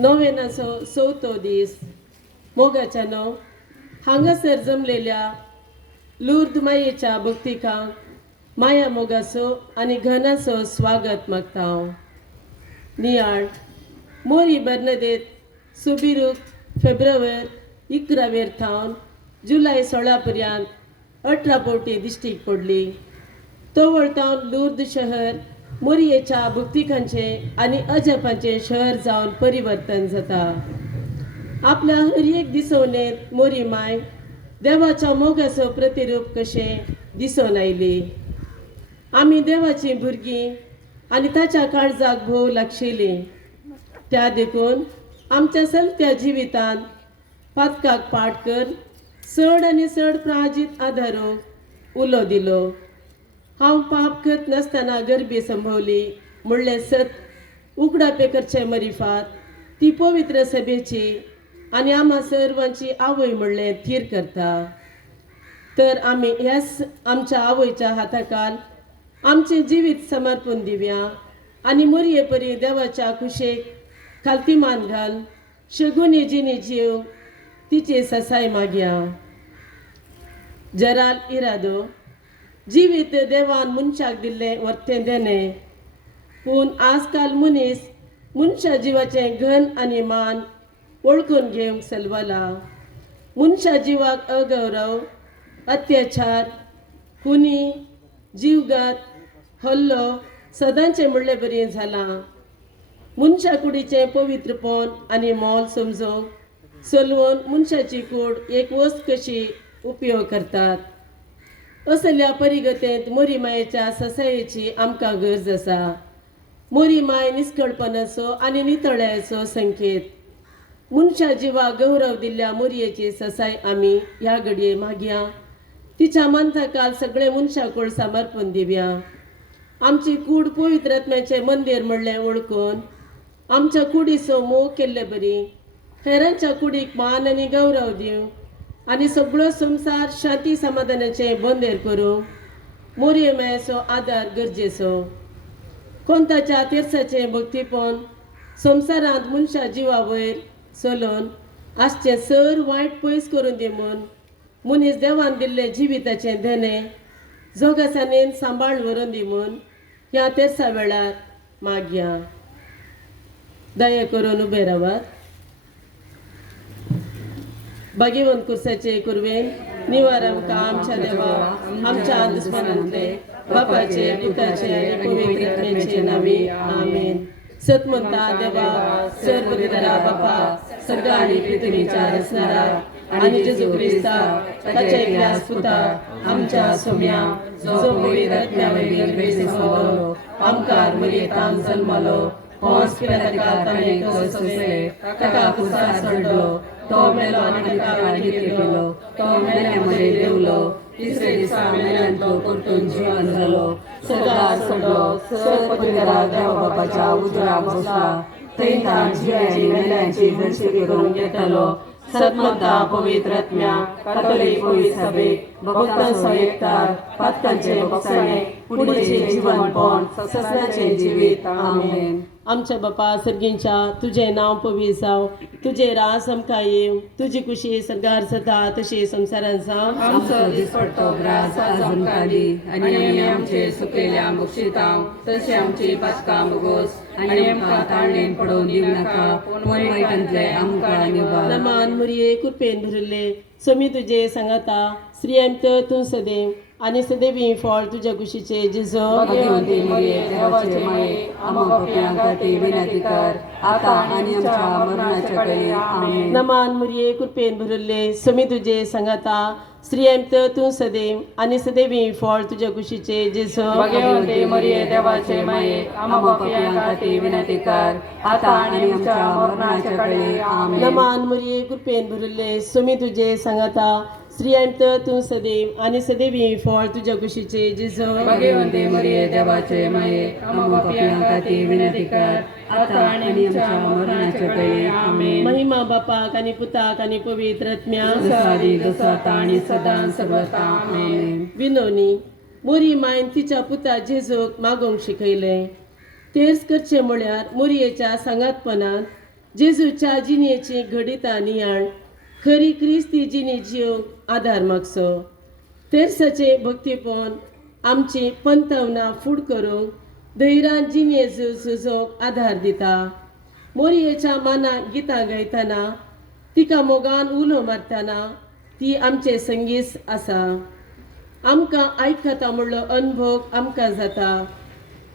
नोवेनाचो चवथो दीस मोगाच्या न्हू हांगासर जमलेल्या लुर्द मायेच्या भक्तिकांक माया मोगाचो आनी घनाचो स्वागत मागता हांव. नियाळ मोरी बर्नदेत सुबिरूक फेब्रुवार 11 थावन जुलय 16 पर्यंत 18 पावटी दिश्टीक पडली. तोवळ तावन लुर्द शहर मोरयेच्या भक्तिकांचे आनी अजपांचे शहर जावन परिवर्तन जाता. आपल्या हर एक दिसवणेंत मोरी माय देवाच्या मोगाचो प्रतिरूप कशें दिसून आयली. आमी देवाची भुरगीं आनी ताच्या काळजाक भोव लागशिल्लीं. त्या देखून आमच्या चलत्या जिवितांत पातकाक पाट कर चड आनी चड प्राजीत आदारूंक उलो दिलो. हांव पाप करत नासतना गरबी संभवली म्हणलें सत उगडापे करचे मरिफात ती पवित्र सभेची आनी आम्हा सर्वांची आवय म्हणलें थीर करता. तर आमी ह्याच आमच्या आवयच्या हाताखाल आमचें जिवीत समर्पण दिवया आनी मोरये परी देवाच्या कुशेक खालतीमान घाल शगुनी जिनी जीव तिचे ससाय मागया. जराल इरादो जिवीत देवान मनशाक दिल्लें वर्तें देणें, पूण आजकाल मनीस मनशा जिवाचें घन आनी मान वळखून घेवंक सलवला. मनशा जिवाक अगौरव, अत्याचार, खुनी, जीवघात, हल्लो सदांचें म्हणलें बरी जालां. मनशा कुडीचें पवित्रपण आनी मोल समजूंक चलवून मनशाची कूड एक वस्त कशी उपयोग करतात. असल्या परिगतेंत मोरी मायेच्या ससायेची आमकां गरज आसा. मोरी माय निश्कळपणाचो आनी नितळ्याचो संकेत. मनशा जिवाक गौरव दिल्ल्या मोरयेची ससाय आमी ह्या घडये मागया. तिच्या मंथाकाल सगळे मनशाकूळ समर्पण दिवया. आमची कूड पवित्र आत्म्याचें मंदिर म्हणलें वळखून आमच्या कुडीचो मोग केल्ले बरी हेरांच्या कुडीक मान आनी गौरव दिवंक आनी सगळो संवसार शांती समाधानाचें बंदेर करूंक मोरये मायेचो आदार गरजेचो. कोंताच्या तिर्साचें भक्तीपण संवसारांत मनशा जिवा वयर चलून आजचे सर वायट पयस करून दी मनीस देवान दिल्ले जिविताचे धने जोगासानेन सांबाळ व्हरून दी ह्या तेर्सा वेळार मागया. दया करून उबे रावात. भाग्यवंत कुर्साचे कुरवेन निवार आमकां आमच्या देवा आमच्या दुस्मनांतले बापाचे पुताचे आनी पवित्र आत्म्याचे नावे आमेन. सतमंता देवा सर्वगतरा बापा सगळा आणि पृथ्वीच्या रचणारा आणि जेजू क्रिस्ता ताच्या एकल्याच पुता आमच्या सोम्या जो पवित्र आत्म्यावयल्यान बेसिसलो आमकां मरियेंतान जल्मलो पोंस पिलाताका ताणें कसो सोंसले ताका क्रुसार चडलो तो मेलो आनी ताका मागीर केलो तो मेल्या मरे देवलो तिसरे दिसा मेल्यांतलो परतून जिवन जालो सगळा सोडलो सर पवित्र देव बापाच्या उजवाक बसला थंय ताण जिव्याची मेल्यांची दर्शक करून घेतलो. सतमंता पवित्र आत्म्या कातोलीक पवित्र सभेक भक्तांचो एकठांय पातकांचे बक्षणे पुढचे जीवनपण ससनाचे जिवीत आमेन. आमच्या बापा सर्गींच्या तुझे नाव पवित्र जाव तुझे रास आमकां येव तुजी कुशी सरगार जाता तशी संवसारांत जावं. आमचो दिसपडटो ग्रास आज आमकां दी आनी आमी आमचे सुकयल्या बक्षितांव तशें आमची पातकां बोगोस आनी आमकां ताळणेन पडोवन दिवं नाका पूण वायटांतले आमकां निवार. नमान मुरये कृपेन भरिल्ले समी तुजे सांगाता स्त्रियांत तूं सदैव आनी सदैवी फळ तुज्या कुशीचे जेजो. भगवंती मरिये देवाचे माये आमकां पापींक खातीर विनंती कर आतां आनी आमच्या मरणाच्या वेळी आमेन. नमान मुरये कृपेन भरिल्ले समी तुजे सांगाता स्त्रियांत तूं सदैव आनी सदैवी फळ तुज्या कुशीचे जेजो. भगवंती मरिये देवाचे माये आमकां पापींक खातीर विनंती कर आतां आनी आमच्या मरणाच्या वेळी आमेन. नमान मुरये कृपेन भरिल्ले समी तुजे सांगाता स्त्रियांत तूं सदैव आनी सदैवी फळ तुज्या कुशीचे जेजो. भगवंती मरिये देवाचे माये आमकां पापींक खातीर विनंती कर आतां आनी आमच्या मरणाच्या वेळी आमेन. महिमा बापाक आनी पुताक आनी पवित्र आत्म्याक जसादी जसाता आनी सदां सर्वता आमेन. विनोनी मोरी मायन तिच्या पुता जेजूक मागोंक शिकयलें. तेर्स करचें म्हळ्यार मोरयेच्या सांगातपणान जेजूच्या जिणेची घडिता नियाळ खरी क्रिस्ती जिणी जिवंक आदार मागचो. तेर्साचे भक्तीपण आमची पंतवना फूड करूंक धैर्यान जिणे झुजोवंक आदार दिता. मोरयेच्या मानाक गितां गायतना तिका मोगान उलो मारतना ती आमचे संगीत आसा. आमकां आयकता म्हणलो अनुभव आमकां जाता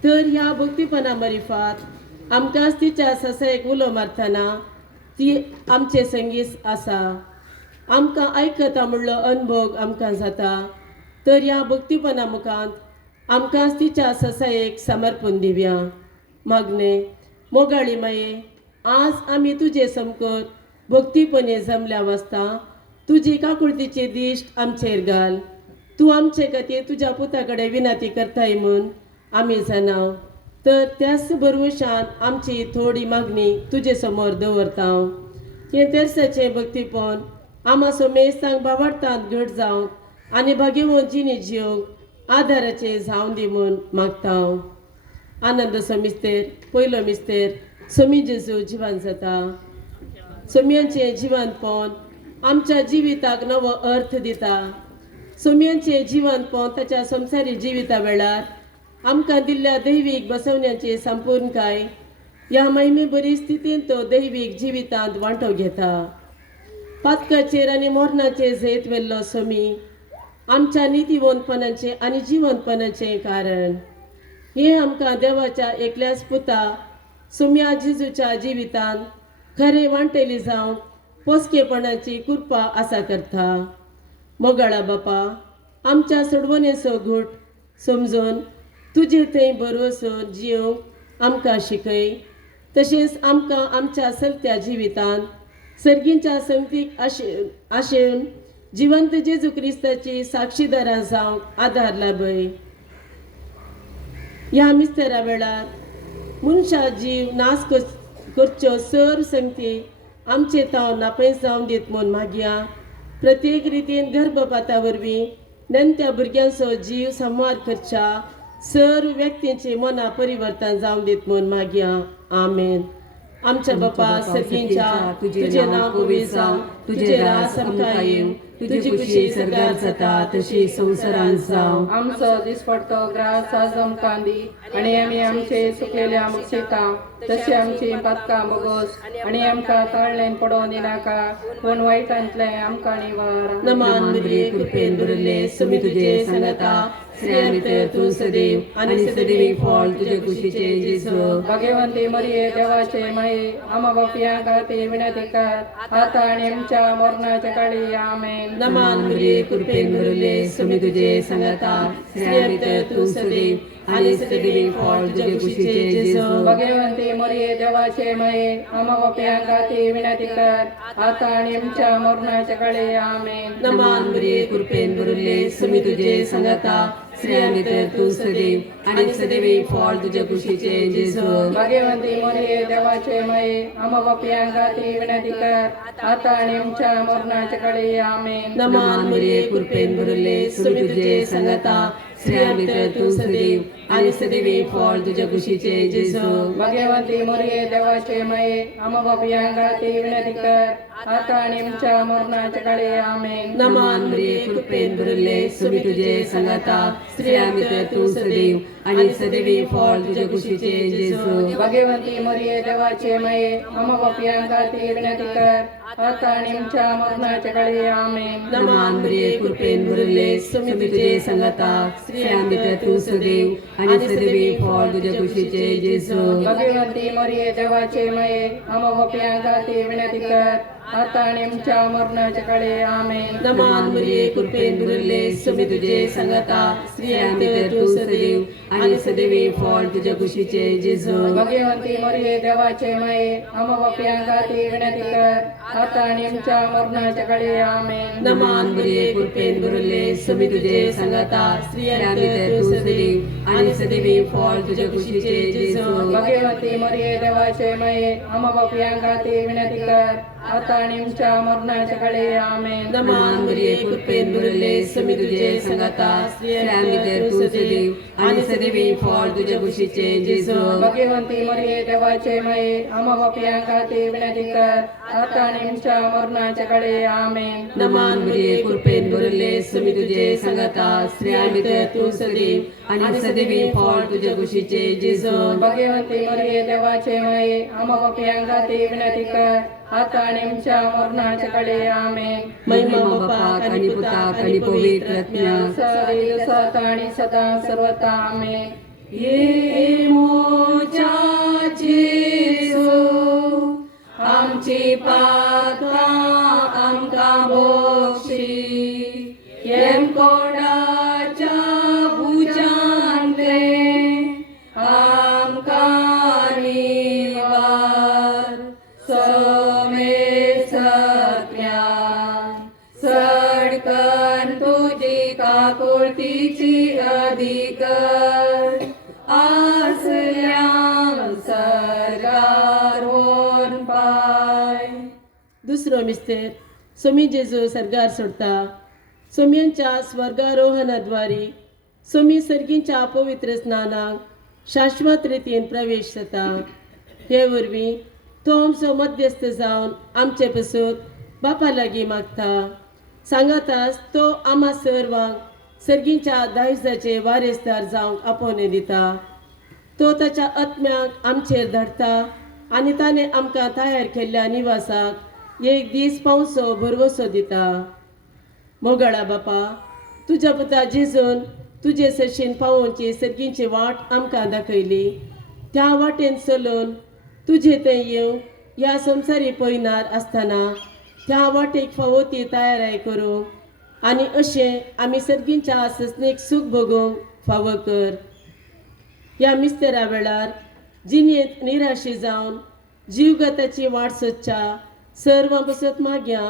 तर ह्या भक्तीपणा मरिफात आमकांच तिच्या ससायक उलो मारतना ती आमचे संगीत आसा. आमकां आयकता म्हणलो अनुभव आमकां जाता तर ह्या भक्तीपणा मुखांत आमकांच तिच्या ससायेक समर्पण दिवया. मागणे मोगाळी माये आज आमी तुजे समकोर भक्तीपणे जमल्या वाचता तुजी काकुळतीची दिश्ट आमचेर घाल. तूं आमचे खातीर तुज्या पुता कडेन विनंती करताय म्हूण आमी जाणाव तर त्याच भरवशान आमची थोडी मागणी तुजे समोर दवरता. हे तेर्साचें भक्तीपण आमाचो मेस्तांक बावाडतांत घट जावं आनी भाग्यवंत जिणी जिवंक आदाराचे जावन दी म्हूण मागता. आनंदचो मिस्तेर पयलो मिस्तेर समी जेजू जिवन जाता. सोमयांचें जिवनपण आमच्या जिविताक नवो अर्थ दिता. सोमयांचें जिवनपण ताच्या संवसारी जिविता वेळार आमकां दिल्ल्या दैवीक बसवण्याची संपूर्णकाय ह्या महिमे बरी स्थितीन तो दैवीक जिवितांत वांटो घेता. पातकाचेर आनी मोरणाचेर जैत वेल्लो सोमी आमच्या नितीवंतपणाचे आनी जिवंतपणाचें कारण. हे आमकां देवाच्या एकल्याच पुता सोम्या जेजूच्या जिवितांत खरें वांटेली जावं पोसकेपणाची कृपा आसा करता. मोगाळा बापा आमच्या सोडवणेचो घोट समजून तुजे थंय भरवसून जिवंक आमकां शिकय. तशेंच आमकां आमच्या चलत्या जिवितांत सर्गींच्या संगतीक आशेवन जिवंत जेजू क्रिस्ताची साक्षीदारां जावंक आदार लाभय. ह्या मिस्तेरा वेळार मनशा जीव नाश करच्यो सर संगती आमचे ताव नापयस जावन दीत म्हूण मागया. प्रत्येक रितीन गर्भपाता वरवीं नेणत्या भुरग्यांचो जीव संवाद करच्या सर व्यक्तींचे मना परिवर्तन जावन दीत म्हूण मागया. आमेन. आमच्या बापा सर्गींच्या तुझे नाव पवित्र जावं, तुझे राज आमकां येवं, तुझी खुशी सरगार जाता तशी संवसारांत जावं. आमचो दिसपडतो ग्रास आज आमकां दी, आनी आमी आमचे चुकलेल्या मुक्षिता तशी आमची पातकां बोगोस, आनी आमकां ताळ्ळेन पडोवन दिनाका, पूण वायटांतले आमकां निवार. नमान मरिये कृपेन भरिल्ले सुमी तुजे सांगता, स्त्रियां भितर तूं सदैव आनी सदैवी फळ तुजे कुशीचे जेजू. भाग्यवंती मरिये देवाचे माये, आमा बापया खातीर विनंती कर, आता आनी आमच्या मरणाच्या काळी आमेन. नमान मरिये कृपेन भरिल्ले सुमी तुजे सांगता, स्त्रियां भितर तूं सदैव आनी सदैवी फळ तुजे कुशीचे जेजू. भाग्यवंती मरिये देवाचे माये, आमा बापया खातीर विनंती कर, आता आनी आमच्या मरणाच्या काळी आमेन. नमान मरिये कृपेन भरिल्ले सुमी तुजे सांगता, स्त्रियां भितर तूं सदैव आनी सदैवी फळ तुजे कुशीचे जेजू. भाग्यवंती मरिये देवाचे माये, आमा बापया खातीर विनंती कर, आता आनी आमच्या मरणाच्या काळी आमेन. नमान मरिये कृपेन भरिल्ले सुमी तुजे सांगता, स्त्रियां भितर तूं सदैव आनी सदैवी फळ तुजे कुशीचे जेजू. भाग्यवंती मरिये देवाचे माये, आमा बापया खातीर विनंती कर, आता आनी आमच्या मरणाच्या काळी आमेन. नमान मरिये कृपेन भरिल्ले सुमी तुजे सांगता, स्त्रियां भितर तूं सदैव आनी सदैवी फळ तुजे कुशीचे जेजू. भाग्यवंती मरिये देवाचे माये, आमा बापया खातीर विनंती कर, आता आनी आमच्या मरणाच्या काळी आमेन. नमान मरिये कृपेन भरिल्ले सुमी तुजे सांगता, स्त्रियां भितर तूं सदैव आनी सदैवी फळ तुजे कुशीचे जेजू. भाग्यवंती मरिये देवाचे माये, आमा बापया खातीर विनंती कर, आता आनी आमच्या मरणाच्या काळी आमेन. नमान मरिये कृपेन भरिल्ले सुमी तुजे सांगता, स्त्रियां भितर तूं सदैव आनी सदैवी फळ तुजे कुशीचे जेजू. भाग्यवंती मरिये देवाचे माये, आमा बापया खातीर विनंती कर, आता आनी आमच्या मरणाच्या काळी आमेन. नमान मरिये कृपेन भरिल्ले सुमी तुजे सांगता, स्त्रियां भितर तूं सदैव आनी सदैवी फळ तुजे कुशीचे जेजू. भाग्यवंती मरिये देवाचे माये, आमा बापया खातीर विनंती कर, आता आनी आमच्या मरणाच्या काळी आमेन. नमान मरिये कृपेन भरिल्ले सुमी तुजे सांगता, स्त्रियां भितर तूं सदैव आनी सदैवी फळ तुजे कुशीचे जेजू. भाग्यवंती मरिये देवाचे माये, आमा बापया खातीर विनंती कर, आता आनी आमच्या मरणाच्या काळी आमेन. नमान मरिये कृपेन भरिल्ले सुमी तुजे सांगता, स्त्रियां भितर तूं सदैव आनी सदैवी फळ तुजे कुशीचे जेजू. भाग्यवंती मरिये देवाचे माये, आमा बापया खातीर विनंती कर, आता आनी आमच्या मरणाच्या काळी आमेन. महिमा बापाक आनी पुताक आनी पवित्र आत्म्याक, सदैव सत आनी सदा सर्वथा आमेन. ये मोच्या जेजू, आमची पातकां आमकां बक्षी, येम कोणाच्या भुजांतले आमकां निवार. समे सत्यान सडकन तुजी काकुळतीची अधिकर, आसल्यां सरकार होन पाय. दुसरो मिस्तेर सोमी जेजू सरगार सोडता. सोम्यांच्या स्वर्गारोहणाद्वारे सोमी सर्गींच्या पवित्र स्नानाक शाश्वत रितीन प्रवेश जाता. हे वरवीं तो आमचो मध्यस्थ जावन आमचे पसून बापा लागीं मागता. सांगाताच तो आम्हा सर्वांक सर्गींच्या दायजाचे वारेसदार जावंक आपोवणे दिता. तो ताच्या आत्म्याक आमचेर धाडटा आनी ताणें आमकां तयार केल्ल्या निवासाक एक दीस पावसो भरवसो दिता. मोगळा बापा, तुज्या पुता जेजून तुजे सरशीन पावोवची सर्गींची वाट आमकां दाखयली. त्या वाटेन चलून तुजे थंय येवं ह्या संवसारी पयनार आसतना त्या वाटेक फावो ती तयाराय करूंक आनी अशें आमी सर्गींच्या ससणीक सूख भोगूंक फावो कर. ह्या मिस्तेरा वेळार जिणेंत निराशी जावन जीवगताची वाट सोदच्या सर्वां पसत मागया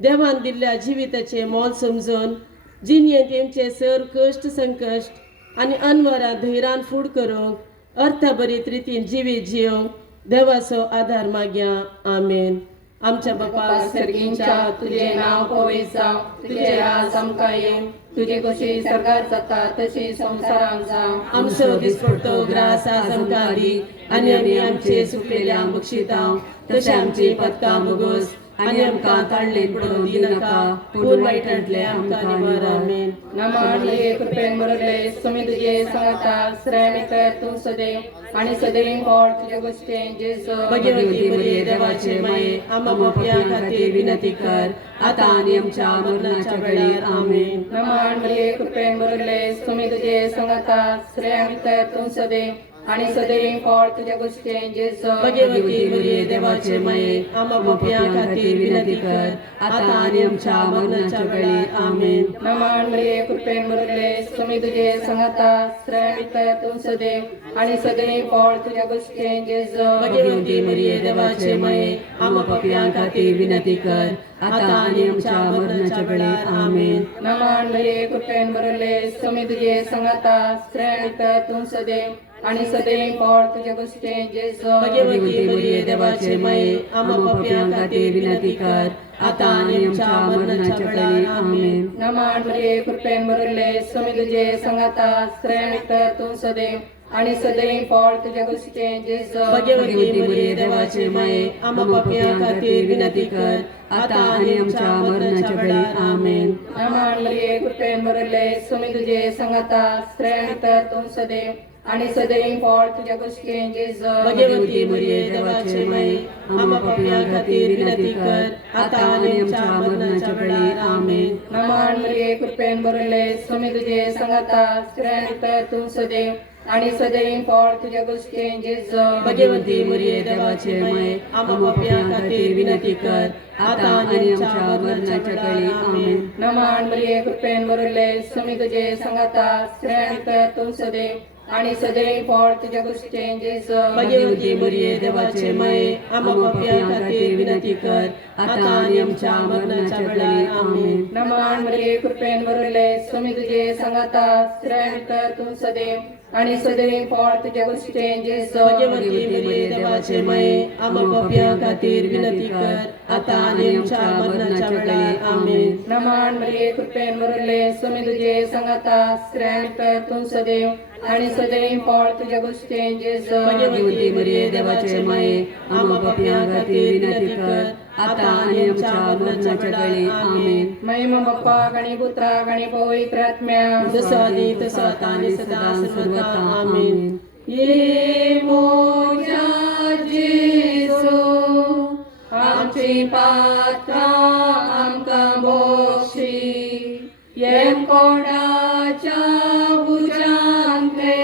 देवान दिल्ल्या जिविताचें मोल समजून जिणेंत तेंचे सर कश्ट संकश्ट आनी अनवरां धैर्यान फूड करूंक अर्थबरीत रितीन जिवीत जियोंक देवाचो आदार मागया. आमेन. आमच्या बापा सर्गींच्या तुझे नाव पवित्र जावं, तुझे राज आमकां येवं, तुझी कशी सर्गार जाता तशी संवसारांत जावं. आमचो दिसपडटो ग्रास आज आमकां दी, आनी आमी आमचे सुकलेल्या बक्षितांव, तशें आमची पदकां मोगोस, आनी आमकां ताळणेन पडोवन दिनाका, पूण वायटांतले आमकां निवार. आमेन. नमन मरिये कृपेन बरले सुमी तुझे सांगता श्रेय मित्र तूं सदैव आणि सदैव कोड तुझे गोष्टीन जेसो भगवती मरिये देवाचे माये, आम्हा पापयां खातीर विनंती कर, आता आनी आमच्या मरणाच्या वेळार. आमेन. नमन मरिये कृपेन बरले सुमी तुझे सांगता श्रेय मित्र तूं सदैव आणि सदैव कोड तुझे गोष्टीन जेसो भगवती मरिये देवाचे माये, आम्हा पापयां खातीर विनंती कर, आता आनी आमच्या मरणाच्या वेळार. आमेन. नमन मरिये कृपेन बरले सुमी तुझे सांगता श्रेय मित्र तूं सदैव आणि सदैव कोड तुझे गोष्टीन जेसो भगवती मरिये देवाचे माये, आम्हा पापयां खातीर विनंती कर, आता आनी आमच्या मरणाच्या वेळार. आमेन. नमन मरिये कृपेन बरले सुमी तुझे सांगता श्रेय मित्र तूं सदैव आणि सदैव कोड तुझे गोष्टीन जेसो भगवती मरिये देवाचे माये, आम्हा पापयां खातीर विनंती कर, आता आनी आमच्या मरणाच्या वेळार. आमेन. नमन मरिये कृपेन बरले सुमी तुझे सांगता श्रेय मित्र तूं सदैव आणि सदैव कोड तुझे गोष्टीन जेसो भगवती मरिये देवाचे माये, आम्हा पापयां खातीर विनंती कर, आता आनी आमच्या मरणाच्या वेळार. आमेन. नमन मरिये कृपेन बरले सुमी तुझे सांगता श्रेय मित्र तूं सदैव आणि सदैव कोड तुझे गोष्टीन जेसो भगवती मरिये देवाचे माये, आम्हा पापयां खातीर विनंती कर, आता आनी आमच्या मरणाच्या वेळार. आमेन. नमन मरिये कृपेन बरले सुमी तुझे सांगता श्रेय मित्र तूं सदैव आणि सदैव कोड तुझे गोष्टीन जेसो भगवती मरिये देवाचे माये, आम्हा पापयां खातीर विनंती कर, आता आनी आमच्या मरणाच्या वेळार. आमेन. नमन मरिये कृपेन बरले सुमी तुझे सांगता श्रेय मित्र तूं सदैव आणि सदैव कोड तुझे गोष्टीन जेसो भगवती मरिये देवाचे माये, आम्हा पापयां खातीर विनंती कर, आता आनी आमच्या मरणाच्या वेळार. आमेन. नमन मरिये कृपेन बरले सुमी तुझे सांगता श्रेय मित्र तूं सदैव आणि सदैव कोड तुझे गोष्टीन जेसो भगवती मरिये देवाचे माये, आम्हा पापयां खातीर विनंती कर, आता आनी आमच्या मरणाच्या वेळार. आमेन. नमन मरिये कृपेन बरले सुमी तुझे सांगता श्रेय मित्र तूं सदैव आणि सदैव कोड तुझे गोष्टीन जेसो भगवती मरिये देवाचे माये, आम्हा पापयां खातीर विनंती कर, आता आनी आमच्या मरणाच्या वेळार. आमेन. महिमा बाप्पाक आणि पुत्राक आणि पवित्र आत्म्याक जसो आदी तसो आता आनी सदा सर्वदा. आमेन. ये मोजा जेसो, आमची पात्रां आमकां बक्षी, येम कोणाच्या भुजांतले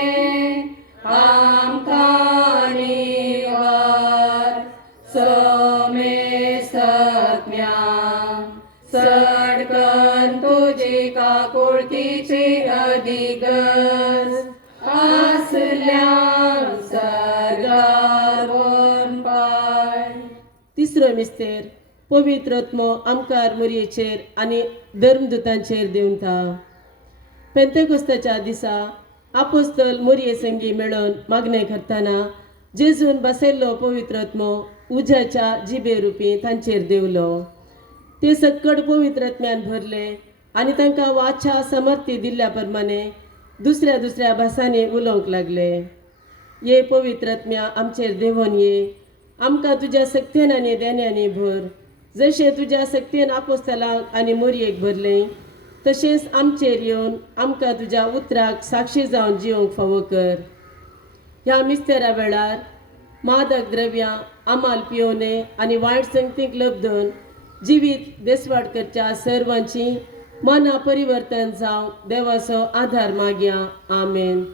आमकां निवार. समे सत्म्या सडकन तुजी काकुळतीची अधिगस, आसल्यान सर्गार वन पाय. तिसरो मिस्तेर पवित्र आत्मो आमकार मरयेचेर आनी धर्मदुतांचेर देंवता. पेंतेकोस्ताच्या दिसा आपोस्तल मरये संगी मेळोन मागणें करतना जेजून बसयल्लो पवित्र आत्मो उज्याच्या जिबे रुपी तांचेर देवलो. ते सक्कड पवित्र आत्म्यान भरले आनी तांकां वाचा समर्थी दिल्ल्या प्रमाणे दुसऱ्या दुसऱ्या भासांनी उलोवंक लागले. ये पवित्र आत्म्या आमचेर देवून ये, आमकां तुज्या सक्तेन आनी देण्यानी भर. जशें तुज्या सक्तेन आपोस्तलांक आनी मरयेक भरलें, तशेंच आमचेर येवन आमकां तुज्या उतराक साक्षी जावन जिवंक फावो कर. ह्या मिस्तेरा वेळार मादक द्रव्यां आमाल पियोवने आनी वायट संगतीक लबदून जिवीत देसवाड करच्या सर्वांची मना परिवर्तन जावं देवाचो आधार मागया. आमेन.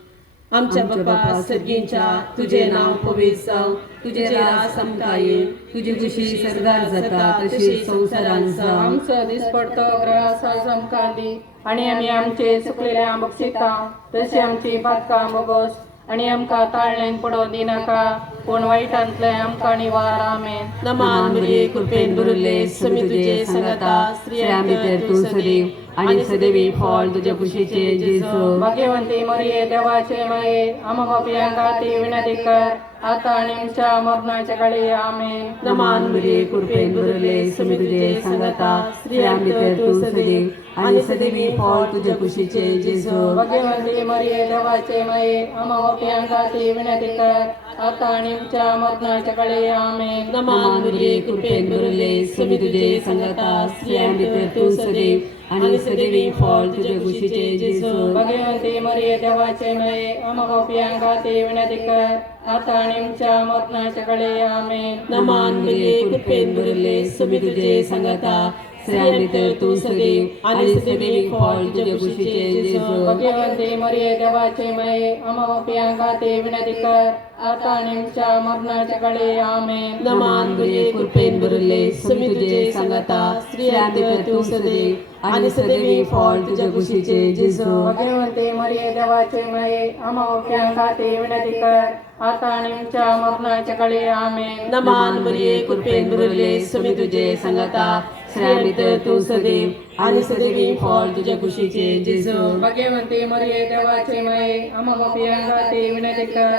आमच्या बापा सर्गींच्या तुझे नाव पवित्र जावं, तुझे राज आमकां येवं, तुजी खुशी सर्गार जाता तशी संवसारांत जावं. आमचो दिसपडटो ग्रास आज आमकां दी आणि आमी आमचे सुकलेल्या बक्षिता तशी आमची पातकां मोगोस आणि आमकां ताळणेन पडोवन दिनाका, पूण वायटांतले आमकां निवार. आमेन. नमान मरिये कृपेन भरिल्ले, समी तुजे सांगता स्त्रियां भितर तूं सदैव आणि सदैवी फळ तुझ्या कुशीचे जेजू भाग्यवंती मरिये देवाचे माये आम्हा पापियांगाती विनंती कर आता आणि आमच्या मरणाच्या काळी आमेन. नमान मरिये कृपेन भरले सुमी तुझे संगता स्त्रियां भितर तू सदैव आणि सदैवी फळ तुझ्या कुशीचे जेजू भाग्यवंती मरिये देवाचे माये आम्हा पापियांगाती विनंती कर आता आणि आमच्या मरणाच्या काळी आमेन. नमान मरिये कृपेन भरले सुमी तुझे संगता स्त्रियां भितर तू सदैव आणि सदैवी फळ तुझ्या कुशीचे जेजू भाग्यवंती मरिये देवाचे माये आम्हा पापियांगाती विनंती कर आता आणि आमच्या मरणाच्या काळी आमेन. नमान मरिये कृपेन भरले सुमी तुझे संगता स्त्रियां भितर तू सदैव आणि सदैवी फळ तुझ्या कुशीचे जेजू भाग्यवंती मरिये देवाचे माये आम्हा पापियांगाती विनंती कर आता आणि आमच्या मरणाच्या काळी आमेन. नमान मरिये कृपेन भरले सुमी तुझे संगता स्त्रियां भितर तू सदैव आणि सदैवी फळ तुझ्या कुशीचे जेजू भाग्यवंती मरिये देवाचे माये आम्हा पापियांगाती विनंती कर आता आणि आमच्या मरणाच्या काळी आमेन. नमान मरिये कृपेन भरले सुमी तुझे संगता स्त्रियां भितर तू सदैव आणि सदैवी फळ तुझ्या कुशीचे जेजू भाग्यवंती मरिये देवाचे माये आम्हा पापियांगाती विनंती कर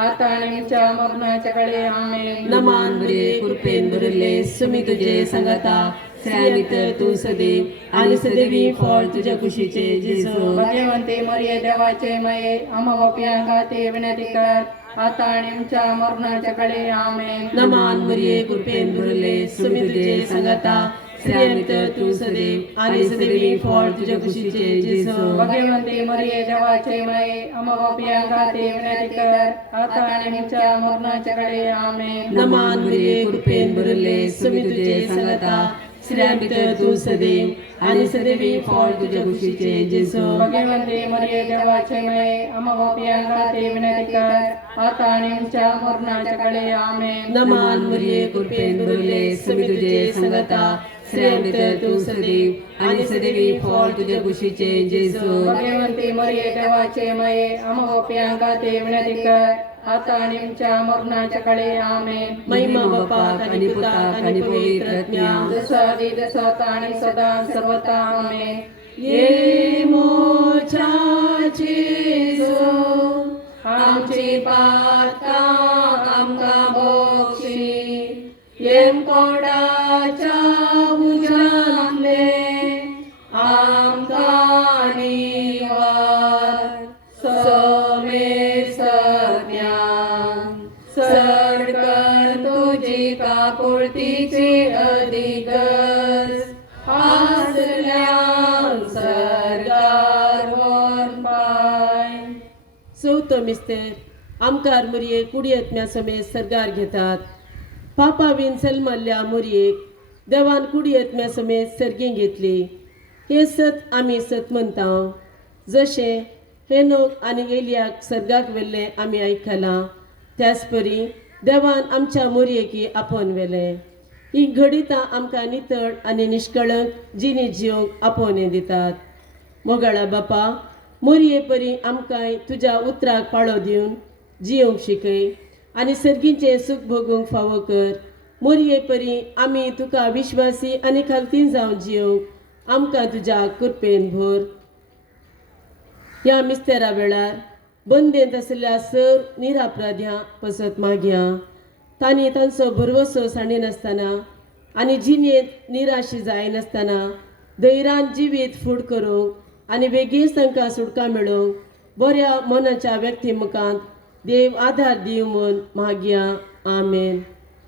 आता आणि आमच्या मरणाच्या काळी आमेन. नमान मरिये कृपेन भरले सुमी तुझे संगता स्त्रियां भितर तू सदैव आणि सदैवी फळ तुझ्या कुशीचे जेजू भाग्यवंती मरिये देवाचे माये आम्हा पापियांगाती विनंती कर आता आणि आमच्या मरणाच्या काळी आमेन. नमान मरिये कृपेन भरले सुमी तुझे संगता स्त्रियां भितर तू सदैव आणि सदैवी फळ तुझ्या कुशीचे जेजू भाग्यवंती मरिये देवाचे माये आम्हा पापियांगाती विनंती कर आता आणि आमच्या मरणाच्या काळी आमेन. नमान मरिये कृपेन भरले सुमी तुझे संगता स्त्रियां भितर तू सदैव आणि सदैवी फळ तुझ्या कुशीचे जेजू भाग्यवंती मरिये देवाचे माये आम्हा पापियांगाती विनंती कर आता आणि आमच्या मरणाच्या काळी आमेन. नमान मरिये कृपेन भरले सुमी तुझे संगता स्त्रियां भितर तू सदैव आणि सदैवी फळ तुझ्या कुशीचे जेजू भाग्यवंती मरिये देवाचे माये आम्हा पापियांगाती विनंती कर आता आणि आमच्या मरणाच्या काळी आमेन. महिमा बापाक आणि पुताक आणि पवित्र आत्म्याक जसा आधी तसा आता आणि सदा सर्वता आमेन. ये मोच्या जेजू आमची पातका आमका बोक्षी येम कोडाच्या उजामले आमका निवार सोमे सज्ञान सडकर तुझी कापुळतीची अधिगस आसल्यान सरकार वर पाय. चवथो मिस्तेर आमकार मुरये कुडयेंतल्या समेत सरगार घेतात. पापा बीन सलमल्ल्या मुरयेक देवान कुडयेंतल्या समेत सर्गी घेतली. हे सत आमी सत म्हणटा. जशे हेनोक आनी एलियाक सर्गाक व्हेल्ले आमी आयकलां त्याच परी देवान आमच्या मुरयेकी आपोवन व्हेले. ही घडितां आमकां नितळ आनी निश्कळंक जिणी जिवंक आपोवणे दितात. मोगाळा बापा मोरये परी आमकां तुज्या उतराक पाळो दिवन जियोंक शिकय आनी सर्गीचें सूख भोगूंक फावो कर. मोरये परी आमी तुका विश्वासी आनी खालतीन जावन जियोंक आमकां तुज्या कृपेन भर. ह्या मिस्तेरा वेळार बंदेंत आशिल्ल्या सर निरापराध्यां पसत मागया. तांणी तांचो भरवसो सांडिनासतना आनी जिणेंत निराशी जायनासतना धैर्यान जिवीत फूड करूंक आनी बेगीन तांकां सुटका मेळोवंक बऱ्या मनाच्या व्यक्तिमुखांत देव आधार दिव म्हूण मागया. आमेन.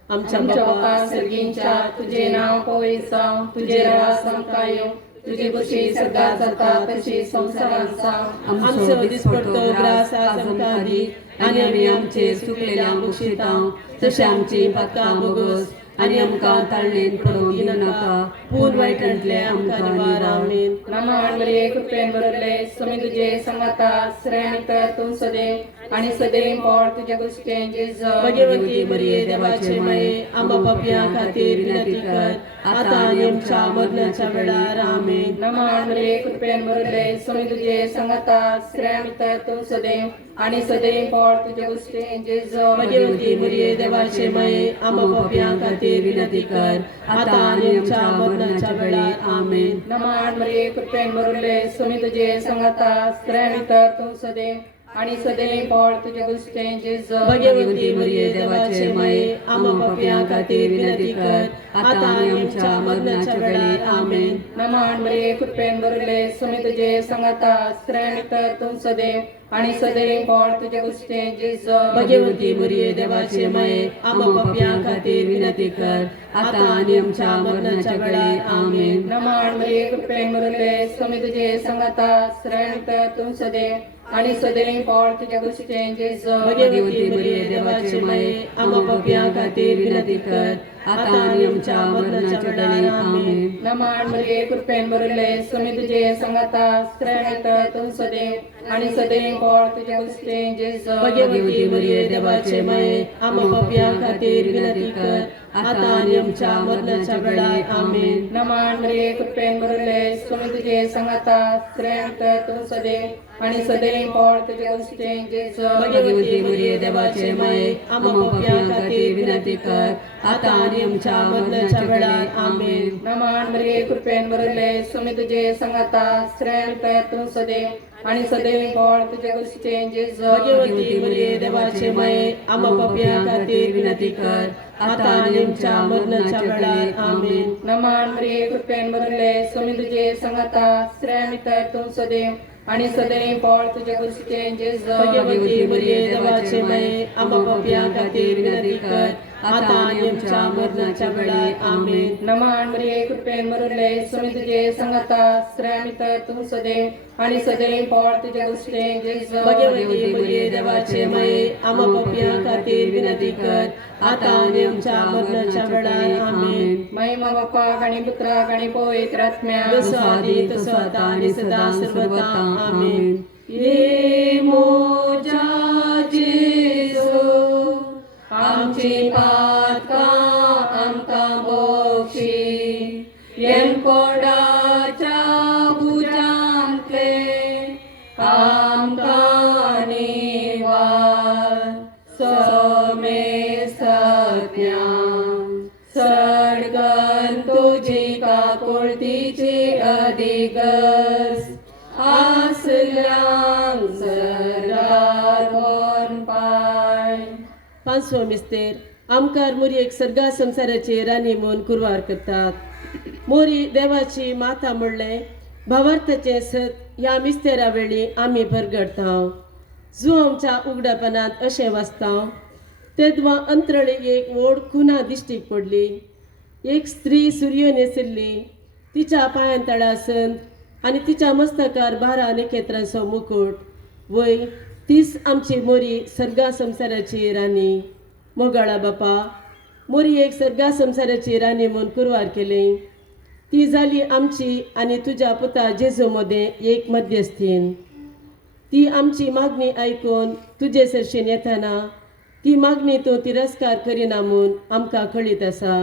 आमच्या बापा सर्गींच्या तुझे नाव पवित्र जावं तुझे राज आमकां येवं तुझी खुशी सदा जाता तशी संवसारांत जावं. आमचो दिसपडटो ग्रास आज आमकां दी आनी आमी आमचे चुकलेल्या मुक्षितांव तशें आमची पातकां बोगोस आनी आमकां ताळणेन पडोवंक दिवं नाका पूण वायटांतले आमकां निवार. आमेन. नमान मरिये कृपेन भरले सुमी तुझे संगता स्त्रियां भितर तू सदैव आणि सदैव फळ तुझ्या कुशीचे जेजू भाग्यवंती मरिये देवाचे माये आम्हा पापयां खातीर विनंती कर आता आणि आमच्या मरणाच्या वेळार आमेन. नमन मरिये कृपेन भरले स्वामी तुझे संगता स्त्रियां भितर तू सदैव आणि सदैव फळ तुझे उस्ते जेजो भगवती मरिये देवाचे माये आम्हा पाप्यां खातीर विनंती कर आता आणि आमच्या मरणाच्या वेळार आमेन. नमन मरिये कृपेन भरले स्वामी तुझे संगता स्त्रियां भितर तू सदैव आणि सदैव फळ तुझे उस्ते जेजो भगवती मरिये देवाचे माये आम्हा पाप्यां खातीर विनंती कर आता आणि आमच्या मरणाच्या वेळार आमेन. नमन मरिये कृपेन भरले स्वामी तुझे संगता स्त्रियां भितर तू सदैव आणि सदैव फळ तुझे उस्ते जेजो भगवती मरिये देवाचे माये आम्हा पाप्यां खातीर विनंती कर आता आणि आमच्या मरणाच्या वेळार आमेन. नमन मरिये कृपेन भरले स्वामी तुझे संगता स्त्रियां भितर तू सदैव आणि सदैव फळ तुझे उस्ते जेजो भगवती मरिये देवाचे माये आम्हा पाप्यां खातीर विनंती कर आता आणि आमच्या मरणाच्या वेळार आमेन. नमन मरिये कृपेन भरले स्वामी तुझे संगता स्त्रियां भितर तू सदैव आणि सदैव फळ तुझे उस्ते जेजो भगवती मरिये देवाचे माये आम्हा पाप्यां खातीर विनंती कर आता आणि आमच्या मरणाच्या वेळार आमेन. नमन मरिये कृपेन भरले स्वामी तुझे संगता स्त्रियां भितर तू सदैव आणि सदैव फळ तुझे उस्ते जेजो भगवती मरिये देवाचे माये आम्हा पाप्यां खातीर विनंती कर आता आणि आमच्या मरणाच्या वेळार आमेन. नमन मरिये कृपेन भरले स्वामी तुझे संगता स्त्रियां भितर तू सदैव आणि सदैव फळ तुझे उस्ते जेजो भगवती मरिये देवाचे माये आम्हा पाप्यां खातीर विनंती कर आता आणि आमच्या मरणाच्या वेळार आमेन. नमन मरिये कृपेन भरले स्वामी तुझे संगता स्त्रियां भितर तू सदैव आणि सदैव फळ तुझे उस्ते जेजो भगवती मरिये देवाचे माये आम्हा पाप्यां खातीर विनंती कर आता आणि आमच्या मरणाच्या वेळार आमेन. नमन मरिये कृपेन भरले स्वामी तुझे संगता स्त्रियां भितर तू सदैव आणि सदैव फळ तुझे उस्ते जेजो भगवती मरिये देवाचे माये आम्हा पाप्यां खातीर विनंती कर आता आणि आमच्या मरणाच्या वेळार आमेन. महिमा बापाक आणि पुत्राक आणि पवित्र आत्म्या जसो आदी तसो आता आणि सदा सर्वदा आमेन. ये मोजा जेजो आमची पातकां आमकां बक्षी येनकोडाच्या भुजांतले आमकां निवार समे सत्यां सडगन तुजी काकुळतीची अधिगस आसल्यांक सरदार वन पाय. पांचवो मिस्तेर आमकां मोरी एक सर्गा संसाराची राणी म्हूण कुरवार करतात. मोरी देवाची माता म्हणले भावार्थाचे सत ह्या मिस्तेरा वेळी आमी परगडता. जो आमच्या उगडापणांत अशें वाचता तेदवा अंतरळी एक व्हड खुना दिश्टीक पडली. एक स्त्री सूर्य न्हेसिल्ली तिच्या पांयां तळा संत आनी तिच्या मस्तकार 12 नखेत्रांचो मुकुट. वय तीच आमची मोरी सर्गा संसाराची राणी. मोगाळा बापा मोरी एक सर्गा संसाराची राणी म्हूण कुरवार केली. ती जाली आमची आनी तुज्या पुता जेजू मदें एक मध्यस्थीन. ती आमची मागणी आयकून तुजे सरशेन येताना ती मागणी तूं तिरस्कार करिना म्हूण आमकां कळीत आसा.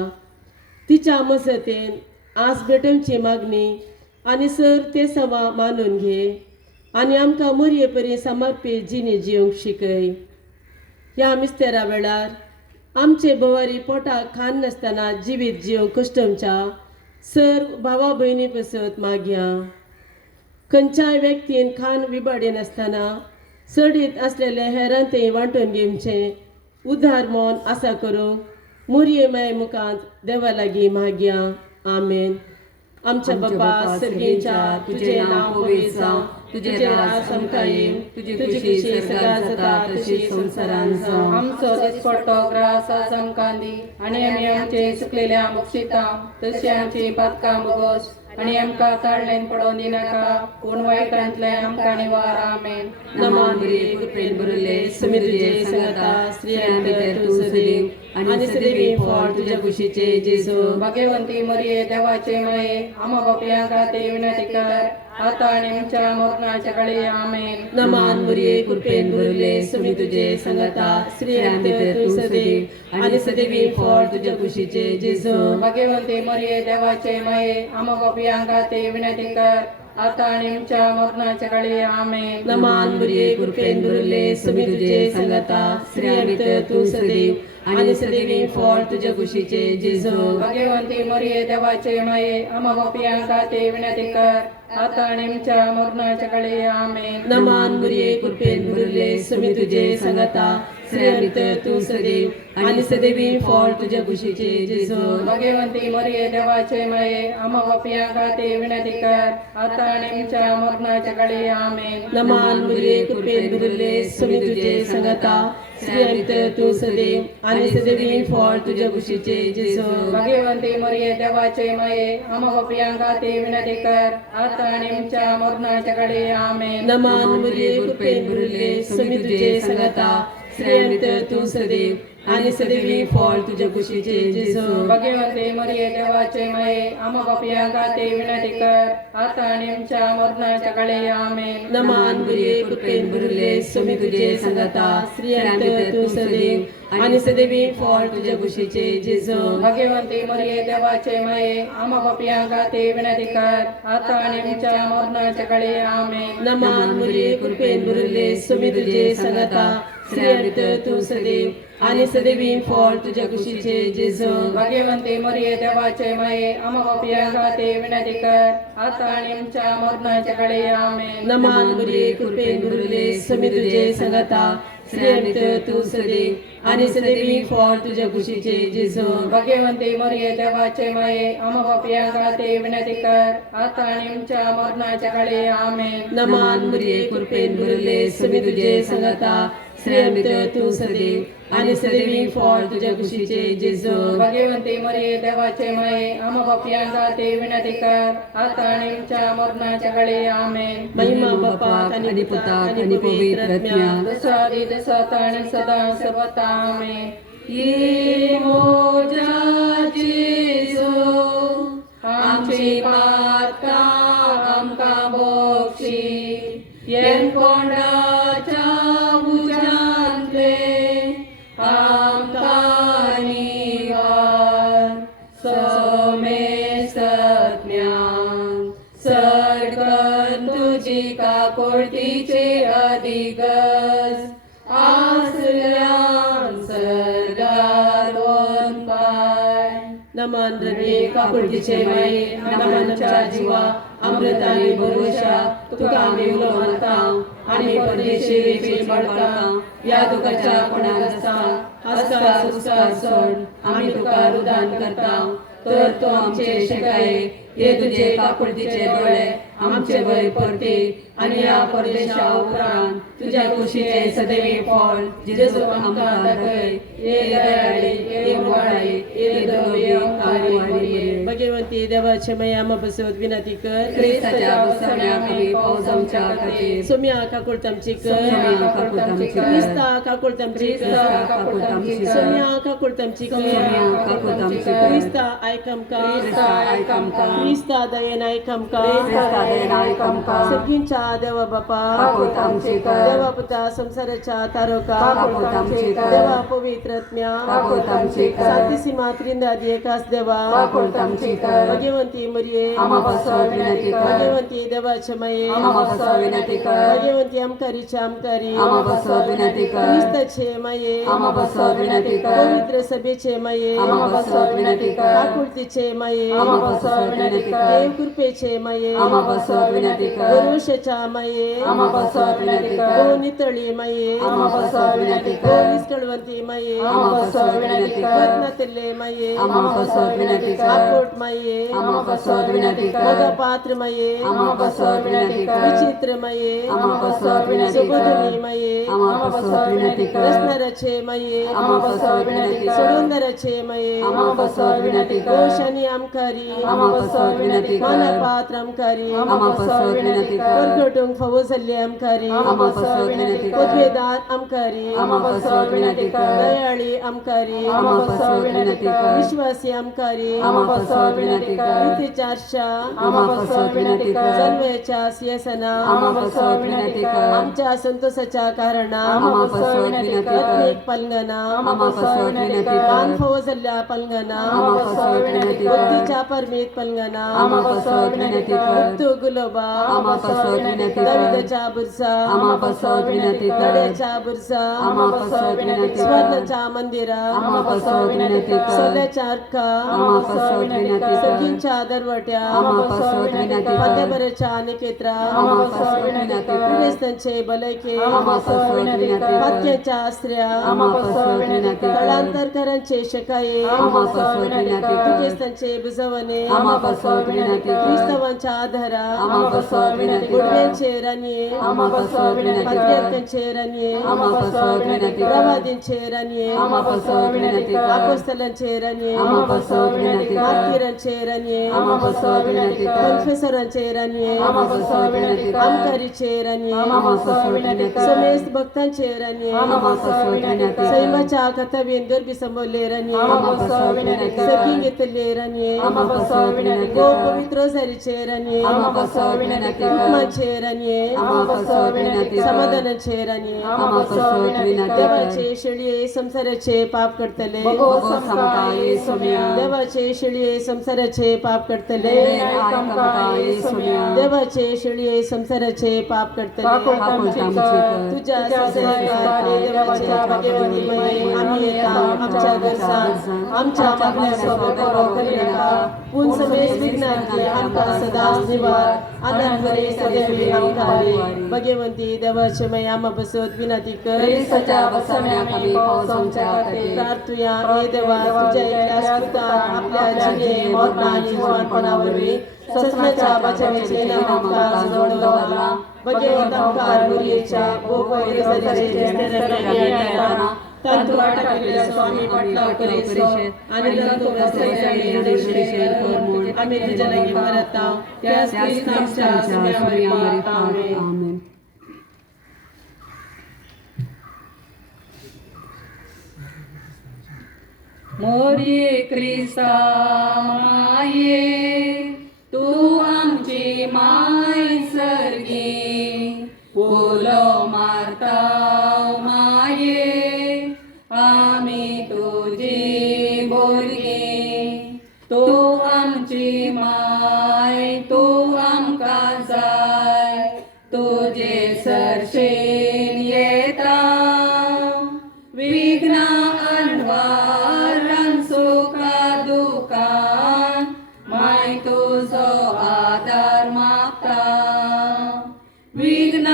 तिच्या मजतीन आस भेटोवची मागणी आनी सर ते सवा मानून घे आनी आमकां मोरये परी समर्पीत जिणी जिवंक शिकय. ह्या मिस्तेरा वेळार आमचे बोवारी पोटाक खान नासतना जिवीत जिवंक कश्टमच्या सर भावा भयणी पसत मागया. खंयच्याय व्यक्तीन खान विबाडी नासतना सडीत असलेले हेरांतय वांटून घेवचें उद्धार मोन आसा करूंक मोरये माये मुखांत देवा लागीं मागया. आमेन. आमच्या बापा सर्गीच्या तुझे नाव पवित्र जावं, तुझे राज आमकां येवं, तुजी खुशी सदां जाता तशी संवसारांत जावं. आमचो दिसपट्टो ग्रास आज आमकां दी आनी आमी आमचे चुकलेल्या बक्षिता तशी आमची पातकां बोगोस आनी आमकां ताळलेन पडोवन दिनाका पूण वायटांतले आमकां निवार. आमेन. नमन मरिये कृपेन भरले स्वामी तुजे संगता स्त्रियां भितर तूं सदैव आणि सदैवी फळ तुझ्या कुशीचे जेजू भाग्यवंती मरिये देवाचे माये आम्हा पापियांका ते विनंती कर आता आणि आमच्या मरणाच्या काळी आमेन. नमान मरिये कृपेन भरले सुमी तुझे संगता स्त्रियांत तू सदैव आणि सदैवी फळ तुझ्या कुशीचे जेजू भाग्यवंती मरिये देवाचे माये आम्हा पापियांका ते विनंती कर आता आणि आमच्या मरणाच्या काळी आमेन. नमान मरिये कृपेन भरले सुमी तुझे संगता स्त्रियांत तू सदैव आणि सदैवी फळ तुझ्या कुशीचे जेजू भाग्यवंती मरिये देवाचे माये आम्हा पापियांका ते विनंती कर आता आणि आमच्या मरणाच्या काळी आमेन. नमान मरिये कृपेन भरले सुमी तुझे संगता स्त्रियांत तू सदैव आणि सदैवी फळ तुझ्या कुशीचे जेजू भाग्यवंती मरिये देवाचे माये आम्हा पापियांका ते विनंती कर आता आणि आमच्या मरणाच्या काळी आमेन. नमान मरिये कृपेन भरले सुमी तुझे संगता स्त्रियांत तू सदैव आणि सदैवी फळ तुझ्या कुशीचे जेजू भाग्यवंती मरिये देवाचे माये आम्हा पापियांका ते विनंती कर आता आणि आमच्या मरणाच्या काळी आमेन. नमान मरिये कृपेन भरले सुमी तुझे संगता स्त्रियांत तू सदैव आणि सदैवी फळ तुझ्या कुशीचे जेजू भाग्यवंती मरिये देवाचे माये आम्हा पापियांका ते विनंती कर आता आणि आमच्या मरणाच्या काळी आमेन. नमान मरिये कृपेन भरले सुमी तुझे संगता स्त्रियांत तू सदैव आणि सदैवी फळ तुझ्या कुशीचे जेजू भाग्यवंती मरिये देवाचे माये आम्हा पापियांका ते विनंती कर आता आणि आमच्या मरणाच्या काळी आमेन. नमान मरिये कृपेन भरले सुमी तुझे संगता स्त्रियांत तू सदैव आणि सदैवी फळ तुझ्या कुशीचे जेजू भाग्यवंती मरिये देवाचे माये आम्हा पापियांका ते विनंती कर आता आणि आमच्या मरणाच्या काळी आमेन. नमान मरिये कृपेन भरले सुमी तुझे संगता स्त्रियांत तू सदैव आणि सदैवी फळ तुझ्या कुशीचे जेजू भाग्यवंती मरिये देवाचे माये आम्हा पापियांका ते विनंती कर आता आणि आमच्या मरणाच्या काळी आमेन. नमान मरिये कृपेन भरले सुमी तुझे संगता स्त्रियांत तू सदैव आणि सदैवी फळ तुझ्या कुशीचे जेजू भाग्यवंती मरिये देवाचे माये आम्हा पापियांका ते विनंती कर आता आणि आमच्या मरणाच्या काळी आमेन. महिमा बापाक आणि पुताक आणि पवित्र आत्म्याक जसा आधी तसा आता आणि सदा सर्वथा आमेन. ये मोजा जेजू आमची पातका आमका बक्षी येन कोंडाच्या उजांतले आमका निवार सोमे सत्म्यान सडकन तुझी काकुळतीचे अधिगस आसल्यान सरगार वन पाय नमान रवी काकुळतीचे माये नमनच्या जीवा अमृताने भरोशा तुका आम्ही उलो म्हणता आणि परदेशी वेची बळका या दुखाच्या कोणाक असता हसका सुस्कार सोड आम्ही तुका रुदान करता तर तो आमचे शेकाये हे तुझे काकुळतीचे डोळे आमचे वय परते आणि या परदेशा उपरांत तुझ्या कुशीचे सदैवी फळ जेजू आमकां दाखय हे दयाळी हे उवाळी हे दगोबी आमकां भगवंती देवाचे माया आम्हा बसवत विनंती कर ख्रिस्ताच्या बसवण्याखाली पावस आमच्या खातीर सोम्या काकुळतामची कर सोम्या काकुळतामची कर. क्रिस्ता काकुळतामची कर काकुळतामची कर. सोम्या काकुळतामची कर सोम्या काकुळतामची कर. क्रिस्ता आयकमका क्रिस्ता आयकमका. क्रिस्ता दयेन आयकमका क्रिस्ता दयेन आयकमका. सगळींच्या देवा बापा काकुळतामची कर. देवा पुता संसाराच्या तारोका काकुळतामची कर. देवा पवित्रत्म्या काकुळतामची कर. सातीसी मात्रिंदादी एकाच देवा काकुळतामची कर. भगवंती मरिये आम्हा बसवत विनंती कर. भगवंती देवाचे माये आम्हा बसवत विनंती कर. भगवंती आमकारीच्या आमकारी आम्हा बसवत विनंती कर. क्रिस्ताचे माये आम्हा बसवत विनंती कर. पवित्र सभेचे माये आम्हा बसवत विनंती कर. काकुळतीचे माये आम्हा बसवत विनंती कर. देव कृपेचे माये आम्हा बसवत विनंती कर. भरोशाच्या माये आम्हा बसवत विनंती कर. ओ नितळी माये आम्हा बसवत विनंती कर. ओ निष्कळवंती माये आम्हा बसवत विनंती कर. रत्नातले माये आम्हा बसवत विनंती कर. आकोट मये आम्हा बसवत विनंती कर मोगा पात्र मये आम्हा बसवत विनंती कर विचित्र मये आम्हा बसवत विनंती सुबोधनी कर मये आम्हा बसवत विनंती कर रत्नरचे मये आम्हा बसवत विनंती कर सुंदरचे मये आम्हा बसवत विनंती कर गोशनी आमकारी आम्हा बसवत विनंती कर मानपात्र आमकारी आम्हा बसवत विनंती कर परगटूंक फवसल्ले आमकारी आम्हा बसवत विनंती कर पदवेदार आमकारी आम्हा बसवत विनंती कर दयाळी आमकारी आम्हा बसवत विनंती कर विश्वासी आमकारी आम्हा बसवत विनंती कर नीतीचारशा आम्हा बसवत विनंती कर जन्मेच्या सिंहासना आम्हा बसवत विनंती कर आमच्या संतोषाच्या कारणा आम्हा बसवत विनंती कर रत्निक पलंगना आम्हा बसवत विनंती कर कान फवसल्ल्या पलंगना आम्हा बसवत विनंती कर बुद्धीच्या परमीत पलंगना आम्हा बसवत विनंती कर मुक्तो गुलोबा आम्हा बसवत विनंती कर दविदच्या बुरसा आम्हा बसवत विनंती कर नड्याच्या बुरसा आम्हा बसवत विनंती कर स्वर्णच्या मंदिरा आम्हा बसवत विनंती कर सोन्याच्या अर्का आम्हा बसवत विनंती कर सगींच्या दरवट्या आम्हा बसवत विनंती कर पद्यभरच्या निकेत्रा आम्हा बसवत विनंती कर क्रिस्तांचे बलैके आम्हा बसवत विनंती कर पत्याच्या अस्त्र्या आम्हा बसवत विनंती कर तळांतरकरांचे शकाये आम्हा बसवत विनंती कर क्रिस्तांचे बुजवणे आम्हा बसवत विनंती कर क्रिस्तवांच्या आधारा आम्हा बसवत विनंती कर गुडव्यांचे रानिये आम्हा बसवत विनंती कर पत्र्याकांचे रानिये आम्हा बसवत विनंती कर प्रवादींचे रानिये आम्हा बसवत विनंती कर अपोस्तलांचे रानिये आम्हा बसवत विनंती कर मार्तिरांचे रानिये आम्हा बसवत विनंती कर कन्फेसरांचे रानिये आम्हा बसवत विनंती कर आमकारीचे रानिये आम्हा बसवत विनंती कर समेस्त भक्तांचे रानिये आम्हा बसवत विनंती कर सैमाच्या कथावेन गरबी संबोधले रानिये आम्हा बसवत विनंती कर सखी घेतले रानिये आम्हा बसवत विनंती गो कर पवित्र झारीचे रानिये आम्हा बसवत विनंती कर कुटुंबाचे रानिये आम्हा बसवत विनंती कर समाधानाचे रानिये आम्हा बसवत विनंती कर देवाचे शेळये संसाराचे पाप करतले भगो समकाये सोम्या देवाचे शेळये संसाराचे पाप करतले समकाये सोम्या देवाचे शेळये संसाराचे पाप करतले आपुलता आमची कर तुझ्या संसाराचे देवाच्या भाग्यवतीमये आम्ही येता आमच्या दर्शन आमच्या मागण्या स्वभाव करी नका पुन समेस विघ्नांची आमका सदा निवार आनंदभरे सदैवी आमकारे भगवंती देवाचे मय आम्हा बसवत विनंती कर ख्रिस्ताच्या बसवण्या कमी पावसांच्या खाती प्रार्थुया हे देवा तुझ्या इतिहास कृतात आपल्या जिने मौत आणि जीवनपणावरवी ससनाच्या बचावाचे नाम आमका जोडवा भगवंत आमकार गुरीच्या भोपरे सदाचे तंतु वाटलेल्या स्वामी पटला करेसो आणि तंतु बसलेल्या आम्ही तुझ्या लगी परत आव त्यास ख्रिस्ताच्या सुन्यावरी आमेन आमेन मोरी ख्रिस्ता माये तू आमची माय सर्गी फुलो मारता माये आम्ही तुझी भुरगी तू आमची माय तू आमका जाय तुझे सरशेन येता विघ्न अनवार सुखा दुकान माय तुझो आधार मागता विघ्न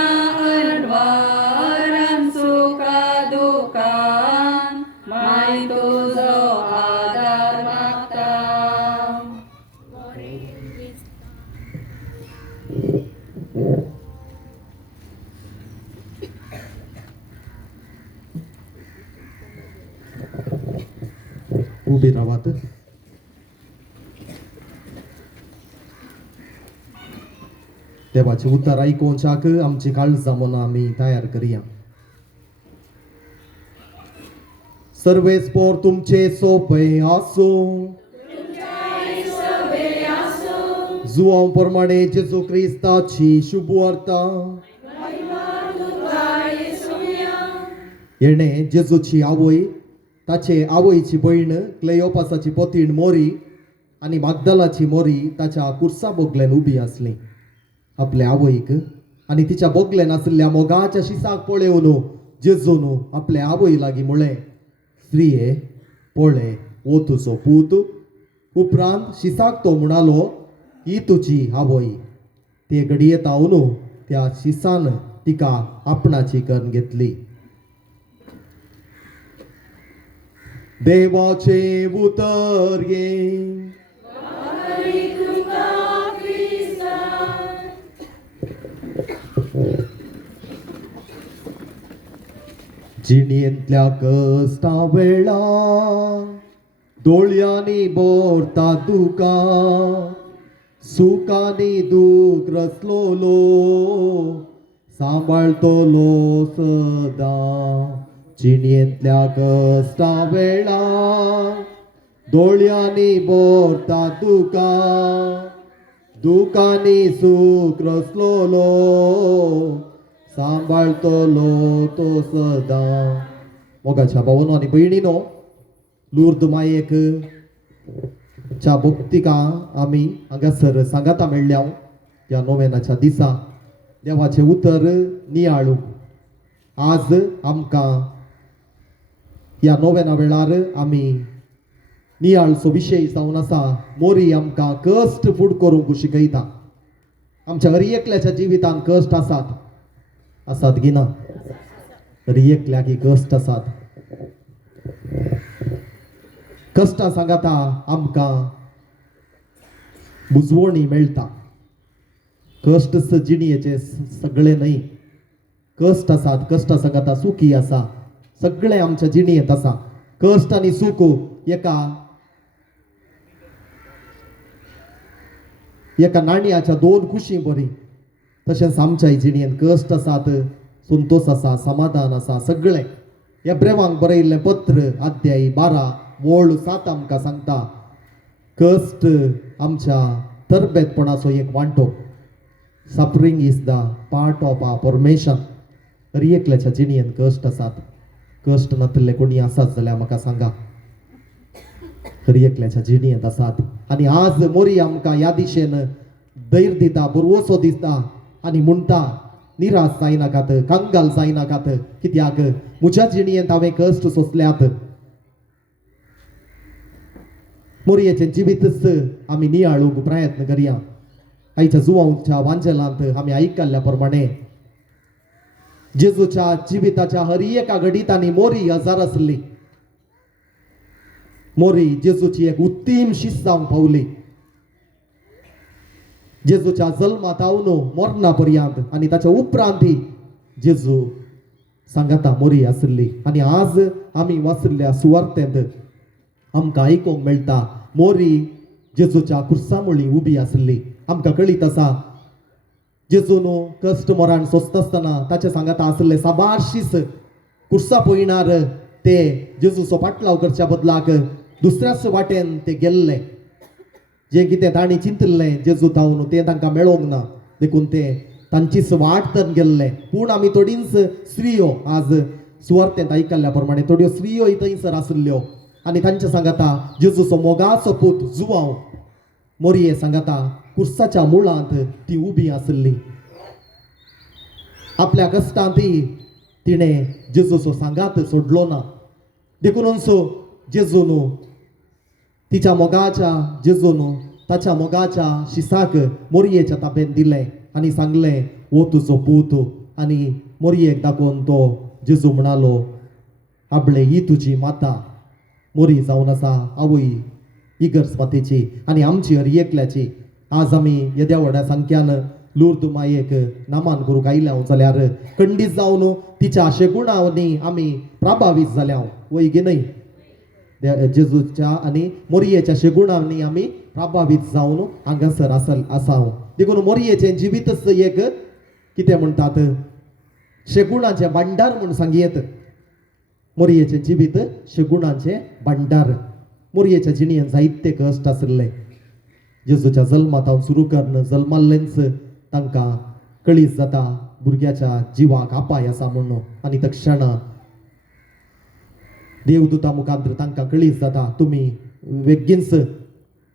अनवार सुखा दुकान माय तुझो आधार मागता उभे राहात. देवाचे उद्धार ऐकून शाक आमची काळजा म्हणून आम्ही तयार करूया. सर्वेच पोर तुमचे सोपे असो जुआं प्रमाणे जेजू ख्रिस्ताची शुभ वार्ता येणे जेजूची आवय ताचे आवयची बहीण क्लेयोपासाची पतीण मोरी आणि मागदलाची मोरी ताच्या कुर्सा बोगल्यान उभी असली. आपल्या आवयक आणि तिच्या बोगल्यान आसल्या मोगाच्या शिसाक पळयोन जेजून आपल्या आवय लागी म्हळे स्त्रिये पळे ओ तुजो पूत. उपरांत शिसाक तो म्हणालो ही तुझी आवय. ते घडयेत आवन त्या शिसान तिका आपणाची करून घेतली. देवाचे उतर घे जिणयेंतल्या कश्टा वेळा दोळ्यांनी बोरता तुका सुखानी दूख रचलोलो सांबाळतलो सदां जिणयेंतल्या कश्टा वेळा दोळ्यांनी बोरता तुका दुखानी सुख रचलोलो सांबाळतलो तो सदां. मोगाच्या भावांनो आनी भयणीनो, लुर्द मायेक च्या भक्तिका आमी हांगासर सांगाता मेळ्ळ्या ह्या नोवेनाच्या दिसा देवाचे उतर नियाळू. आज आमकां ह्या नोवेना वेळार आमी नियाळचो विशय जावन आसा मोरी आमकां कश्ट फूड करूंक शिकयता. आमच्या हर एकल्याच्या जिवितान कश्ट आसात की ना? हर एकल्याक कश्ट आसात. कश्टां सांगाता आमकां बुजवणी मेळटा. कश्ट जिणयेचे सगळे न्हय, कश्ट आसात. कश्टां सांगाता सुखी आसा, सगळे आमच्या जिणयेंत आसा. कश्ट आनी सूख एका नाण्याच्या दोन कुशी बरी. तशेंच आमच्या जिणयेंत कश्ट आसात, संतोष आसा, समाधान आसा, सगळें. एब्रेवांक बरयल्लें पत्र अध्याय 12 मोळ 7 आमकां सांगता कश्ट आमच्या तरबेतपणाचो एक वांटो. Suffering is the part of our formation. हर एकल्याच्या जिणयेंत कश्ट आसात. कश्ट नातले कोणी आसात जाल्यार म्हाका सांगा. हर एकल्याच्या जिणयेंत आसात. आनी आज मोरी आमकां ह्या दिशेन धैर्य दिता, बरवसो दिसता आनी म्हणटा निराश जायनाकात, कांगाल जायनाकात. कित्याक म्हज्या जिणयेंत हांवें कश्ट सोंसल्यात. मोरयेचें जिवीतच आमी नियाळूंक प्रयत्न करया. आयच्या जुवांच्या वांजेलांत आमी आयकल्ल्या प्रमाणे जेजूच्या जिविताच्या हर एका घडीतांनी मोरी हजर आसली. मोरी जेजूची एक उत्तीम शिस्त जावंक पावली. जेजूच्या जल्मातावन मरणा पर्यंत आनी ताच्या उपरांत जेजू सांगाता मोरी आसली. आनी आज आमी वाचल्या सुवार्तेंत आमकां आयकूंक मेळटा मोरी जेजूच्या कुर्सामुळी उबी आसली. आमकां कळीत आसा जेजून कश्ट मरण सोंसता आसतना ताचे सांगाता आसले साबारशीस कुर्सा पळयणार ते जेजूचो पाटलाव करच्या बदलाक दुसऱ्याच वाटेन ते गेल्ले. जे कितें तांणी चिंतलें जेजू तावन तें तांकां मेळोंक ना, देखून ते तांचीच वाट धरून गेल्ले. पूण आमी थोडींच स्त्रियो आज सुवार्तेंत आयकल्ल्या प्रमाणे थोड्यो स्त्रियो थंयसर आसल्यो आनी तांचे सांगाता जेजूचो मोगाचो पूत जुवांव मोरये सांगाता कुर्साच्या मुळांत ती उबी आसली. आपल्या कश्टांत तिणें जेजूचो सांगात सोडलो ना. देखूनच जेजून तिच्या मोगाच्या जेजून ताच्या मोगाच्या शिसाक मोरयेच्या ताब्यात दिलें आनी सांगलें ओ तुजो पूत. आनी मोरयेक दाखोवन तो जेजू म्हणालो आपले ही तुजी माता. मोरी जावन आसा आवय इगर्ज मातेची आनी आमची हर एकल्याची. आज आमी येद्या व्हड्या संख्यान लुर्द मायेक नामान करूंक आयल्या जाल्यार खंडीत जावन तिच्या शेगुणांनी आमी प्रभावीत जाल्या वय गे न्हय. जेजूच्या आनी मोरयेच्या शेगुणांनी आमी प्रभावीत जावन हांगासर आसा. देखून मोरयेचें जिवीतच एक कितें म्हणटात शेगुणाचें भांडार म्हूण सांगयेत. मोरयेचें जिवीत शेगुणाचें भांडार. मोरयेच्या जिणयेंत जायते कश्ट आसले. जेजूच्या जल्मांत सुरू करून जल्माल्लेंच तांकां कळीत जाता भुरग्याच्या जिवाक आपाय आसा म्हणून. आनी त्या क्षणां देवदूता मुखांतर तांकां कळीत जाता तुमी बेगीनच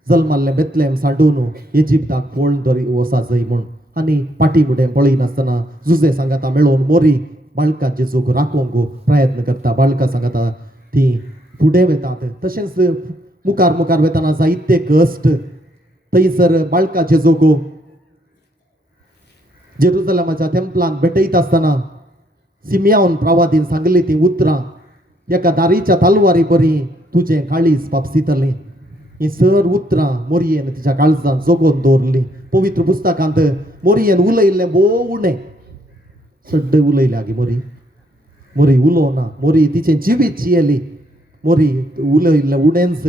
जल्माल्लें बेतलेम सांडून इजिप्ताक पळोवन धरी वचा जंय म्हूण. आनी फाटीं फुडें पळयनासतना जुजे सांगाता मेळोवन मोरी बाळका जेजूक राखोवंक प्रयत्न करता. बाळका सांगाता ती फुडें वेतात. तशेंच मुखार मुखार वेताना जायते कश्ट. थंयसर बाळका जेजूक जेरुसलेमाच्या टेंपलांत भेटयता आसतना सिमियोन प्रवादीन सांगली ती उतरां एका दारीच्या तलवारी बरी तुजें काळीज पापसितलें. ही सर उतरां मोरयेन तिच्या काळजांत जगोवन दवरली. पवित्र पुस्तकांत मोरयेन उलयल्लें भोव उणें सड्ड उलयल्या गे मोरी. मोरी उलोवना मोरी तिचें जिवीत जियेली मोरी उलयल्लें उणेंच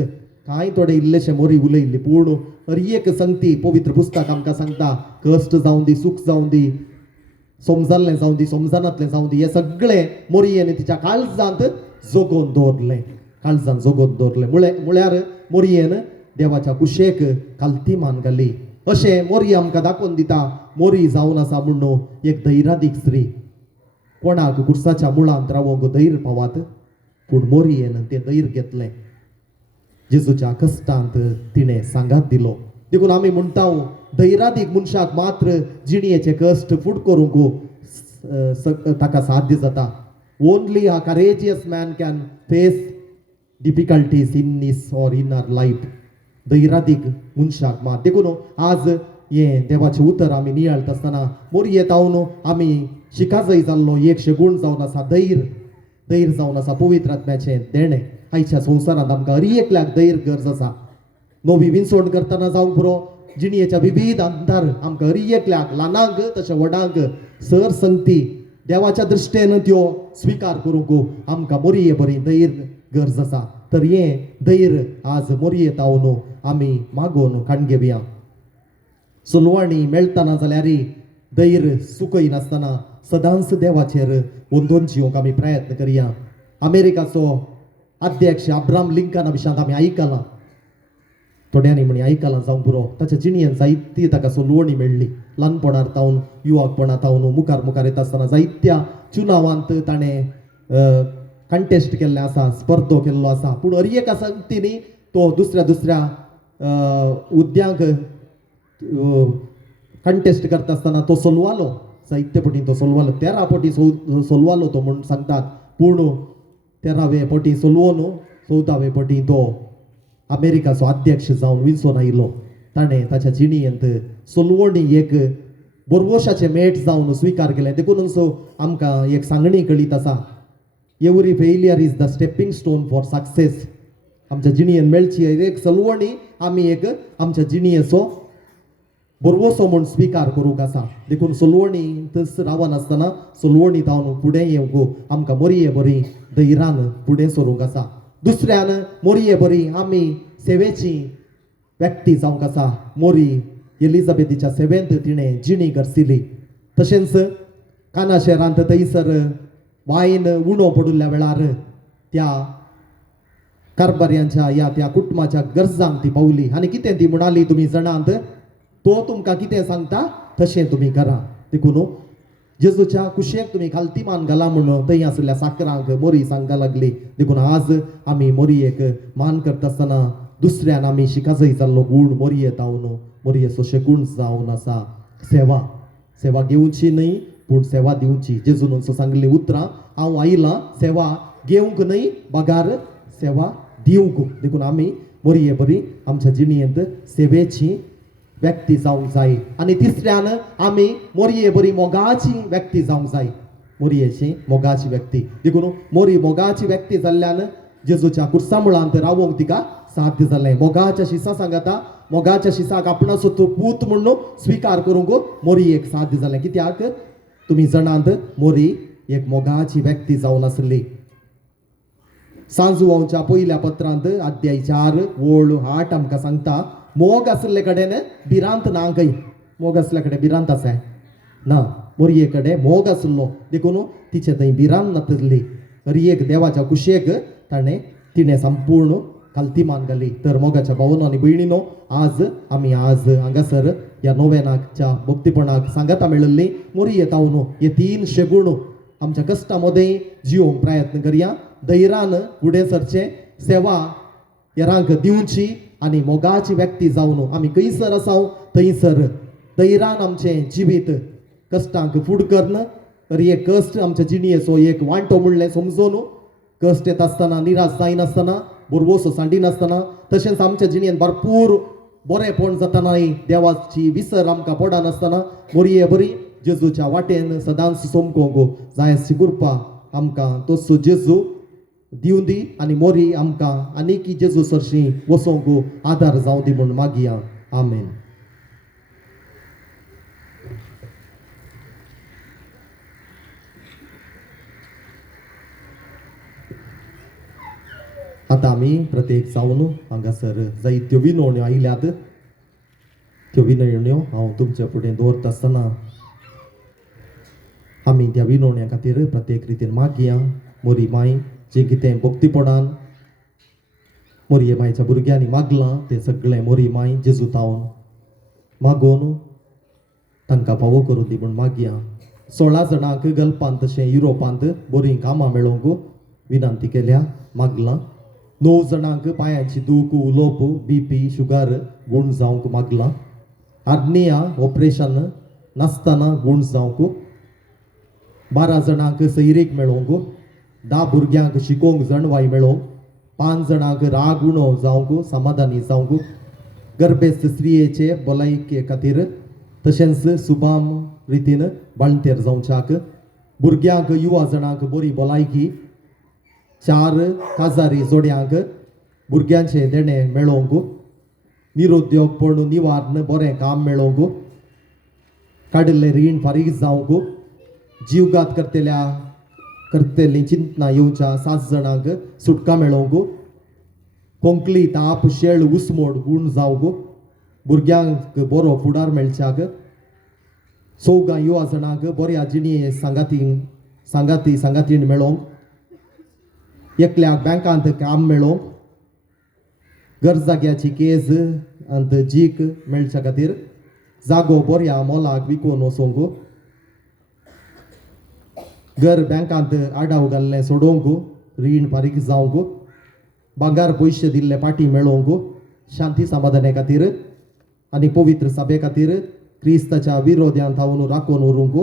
कांय थोडे इल्लेशे मोरी उलयल्ली पूण हर एक संगती पवित्र पुस्तक आमकां सांगता कश्ट जावं दी सूख जावं दी समजल्लें जावं दी समजनातलें जावं दी हें सगळें मोरयेन तिच्या काळजांत जोगोवन दवरलें काळजांत जोगोवन दवरलें म्हळ्यार मोरयेन देवाच्या कुशेक काल्ती मान घाली अशें मोरी आमकां दाखोवन दिता मोरी जावन आसा म्हणून एक धैर्यादीक स्त्री कोणाक कुर्साच्या मुळांत रावोंक धैर्य पावात पूण मोरयेन तें धैर्य घेतलें जेजूच्या कश्टांत तिणें सांगात दिलो देखून आमी म्हणटा धैर्यादीक मनशाक मात्र जिणयेचे कश्ट फूट करूंक ताका साध्य जाता only a courageous man can face difficulties in his or in our life धैर्यादीक मनशाक मात देखून आज हें देवाचें उतर आमी नियाळटा आसतना मोरये तावन आमी शिका जाय जाल्लो एक शेगूण जावन आसा धैर्य जावन आसा पवित्र आत्म्याचें देणें आयच्या संवसारांत आमकां हर एकल्याक धैर्य गरज आसा नवी विणसोण करतना जावं पुरो जिणयेच्या विविध अंतर आमकां हर एकल्याक ल्हानांक तशें व्हडांक सर संगती देवाच्या दृश्टेन त्यो स्विकार करूंक आमकां मोरये बरी धैर्य गरज आसा तर हें धैर्य आज मोरये तावन आमी मागोवन काण घेवया सुलवाणी मेळटना जाल्यार धैर्य सुखय नासतना सदांच देवाचेर वंदोन जिवंक आमी प्रयत्न करया अमेरिकाचो अध्यक्ष अब्राहम लिंकना विशयांत आमी आयकलां थोड्यांनी म्हणी आयकलां जावं पुरो ताच्या जिणयेन जायती ताका सुलवणी मेळ्ळी ल्हानपणांत तावन युवाकपणांत तावन मुखार येता आसतना जायत्या चुनावांत ताणें कंटेस्ट केल्लें आसा स्पर्धो केल्लो आसा पूण हर एका संगतींनी तो दुसऱ्या हुद्द्यांक कंटेस्ट करता आसतना तो सोलवालो जायते पटी तो सोलवालो 13 पटी सोलवालो तो म्हूण सांगतात पूण 13वे पटी सोलवून 14वे पटी तो अमेरिकाचो अध्यक्ष जावन विल्सन आयलो ताणें ताच्या जिणयेंत सोलवणी एक बरवशाचें मेट जावन स्विकार केलें देखूनच आमकां एक सांगणी कळीत आसा every failure is the stepping stone for success आमच्या जिणयेन मेळची एक सोलवणी आमी एक आमच्या जिणयेचो बरवसो म्हूण स्विकार करूंक आसा देखून सोलवणी थंयच रावनासतना सोलवणी तावन फुडें येवंक आमकां मोरये बरी धैर्यान फुडें सरूंक आसा दुसऱ्यान मोरये बरी आमी सेवेची व्यक्ती जावंक आसा मोरी एलिझाबेथीच्या सेवेंत तिणें जिणी करसिली तशेंच काना शहरांत थंयसर वायन उणो पडिल्ल्या वेळार त्या कारभाऱ्यांच्या त्या कुटुंबाच्या गरजांक ती पावली आनी कितें ती म्हणाली तुमी जाणात तो तुमकां कितें सांगता तशें तुमी करा देखून जेजूच्या कुशेक तुमी खालती मान घाला म्हणून थंय आसलेल्या साकरांक मोरी सांगूंक लागली देखून आज आमी मोरयेक मान करता आसतना दुसऱ्यान आमी शिका जाय जाल्लो गूण मोरये तावन मोरयेचो शेगूण जावन आसा सेवा घेवची न्हय पूण सेवा दिवची जेजून सांगली उतरां हांव आयलां सेवा घेवंक न्हय बगार सेवा दिवंक देखून आमी मोरये बरी आमच्या जिणयेंत सेवेची व्यक्ती जावंक जाय आनी तिसऱ्यान आमी मोरये बरी मोगाची व्यक्ती जावंक जाय मोरयेची मोगाची व्यक्ती देखून मोरी मोगाची व्यक्ती जाल्ल्यान जेजूच्या कुर्सा मुळांत रावोंक तिका साध्य जालें मोगाच्या शिसा सांगता मोगाच्या शिसाक आपणाचो तो पूत म्हणून स्विकार करूंक मोरयेक साध्य जालें कित्याक तुमी जाणात मोरी एक मोगाची व्यक्ती जावन आसली सांजुवांच्या पयल्या पत्रांत अध्याय 4 ओळ 8 आमकां सांगता मोग आसले कडेन भिरांत ना खंय मोग आसले कडेन भिरांत आसा ना मोरये कडेन मोग आसलो देखून तिचे थंय भिरांत नासली हर एक देवाच्या कुशेक तिणें संपूर्ण खालती मान घाली तर मोगाच्या भावांनो आनी भयणीनो आज हांगासर ह्या नोवेनाच्या भक्तीपणाक सांगता मेळिल्ली मोरये तावन हे 3 शेगूण आमच्या कश्टा मदें जिवंक प्रयत्न करया धैर्यान फुडें सरचें सेवा हेरांक दिवची आनी मोगाची व्यक्ती जावन आमी खंयसर आसाव थंयसर धैर्यान आमचें जिवीत कश्टांक फूड करन तर एक कश्ट आमच्या जिणयेचो एक वांटो म्हणलें समजून कश्ट येता आसतना निराश जायनासतना बुरवोसो सांडिनासतना तशेंच आमच्या जिणयेन भरपूर बरेपण जातानाय देवाची विसर आमकां पडनासतना मोरये बरी जेजूच्या वाटेन सदांच सोमकोंक जायची कृपा आमकां तसो जेजू दिवं दी आनी मोरी आमकां आनीक जेजू सरशी वसोंक आदार जावं दी म्हूण मागया आमेन. आतां आमी प्रत्येक जावन हांगासर जायत्यो विनवण्यो आयल्यात. त्यो विनवण्यो हांव तुमच्या फुडें दवरता आसतना आमी त्या विनवण्या खातीर प्रत्येक रितीन मागया. मोरी माय जें कितें भक्तीपणान मोरये मायच्या भुरग्यांनी मागलां तें सगळें मोरी माय जेजुतावन मागोवन तांकां फावो करून दी म्हूण मागया. 16 जाणांक गल्पांत तशें युरोपांत बरीं कामां मेळोवंक विनंती केल्या मागलां. 9 जाणांक पांयांची दूख उलोवप BP शुगर गूण जावंक मागलां. आर्निया ऑपरेशन नासतना गूण जावंक. 12 जाणांक सैरीक मेळोवंक. 10 भुरग्यांक शिकोवंक जणवाय मेळोवंक. 5 जाणांक राग उणो जावंक समाधानी जावंक. गर्भस्थ स्त्रियेचे भलायके खातीर तशेंच सुबाम रितीन बाळंतेर जावच्याक. भुरग्यांक युवा जाणांक बरी भलायकी. 4 काजारी जोड्यांक भुरग्यांचे देणे मेळोवंक. निरुद्योगपण निवारण बरें काम मेळोवंक. काडिल्लें रीण फारीक जावंक. जीवघात करतेली चिंतना येवच्या 7 जाणांक सुटका मेळोवंक. कोंकली ताप शेळ उसमोड गूण जावंक. भुरग्यांक बरो फुडार मेळच्याक. 14 युवा जाणांक बऱ्या जिणये सांगातीण मेळोवंक. एकल्याक बँकांत काम मेळोवंक. गरजाग्याची केज अंत जीक मेळच्या खातीर जागो बऱ्या मोलाक विकून वचोवंक. घर बँकांत आडाव घाल्लें सोडोवंक. रीण फारीक जावंक. भांगार पयशे दिल्ले पाटी मेळोवंक. शांती समाधाना खातीर आनी पवित्र सभे खातीर क्रिस्ताच्या विरोध्यांत हांव राखून उरूंक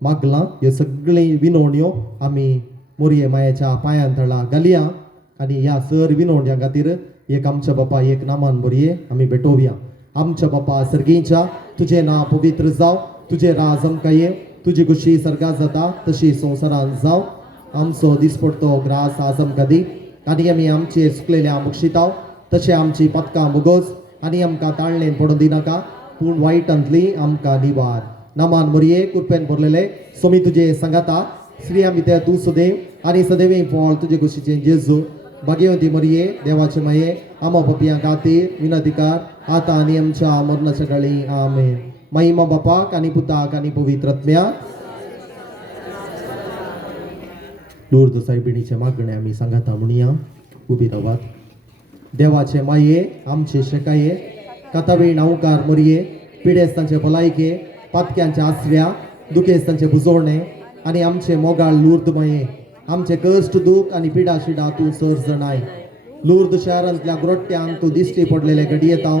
मागलां. ह्यो सगळीं विनवण्यो आमी मोरये मायेच्या पांयां तळा घालया आनी ह्या सर विनवण्या खातीर एक आमच्या बापा एक नामान मोरये आमी भेटोवया. आमच्या बापा सर्गीच्या तुजें नांव पवित्र जावं. तुजें राज आमकां ये. तुजी खुशी सर्गांत जाता तशी संवसारांत जावं. आमचो दिसपडटो ग्रास आज आमकां दी आनी आमी आमचेर सुकलेल्या मुक्षिताव तशें आमची पथकां मुगोज आनी आमकां ताळणेन पडून दिनाका पूण वायटांतली आमकां निवार. नामान मोरये कृपेन भरलेले सोमी तुजे सांगाता श्री आमी ते तूं सदैव आनी सदैव फळ तुजे कुशीचें जेजू भाग्यवती मोरये देवाचे माये आमा पपियां खातीर विनतिकार आतां आनी आमच्या मरणाच्या काळी आमेन. महिमा बापाक आनी पुताक आनी पवित्र आत्म्याक. लुर्द सायबिणीचे मागणे आमी सांगाता म्हणया. उबी रावात. देवाचे माये आमचे शेकाये कथावेळ नावकार मोरये पिडेस्तांचे भलायके पातक्यांचे आसऱ्या दुखेस्तांचे बुजोवणे आनी आमचे मोगाळ लुर्द माये आमचे कश्ट दूख आनी पिडा शिडा तूं सर जणाय. लुर्द शहरांतल्या ग्रोट्ट्यांक तूं दिश्टी पडलेले घडयेताव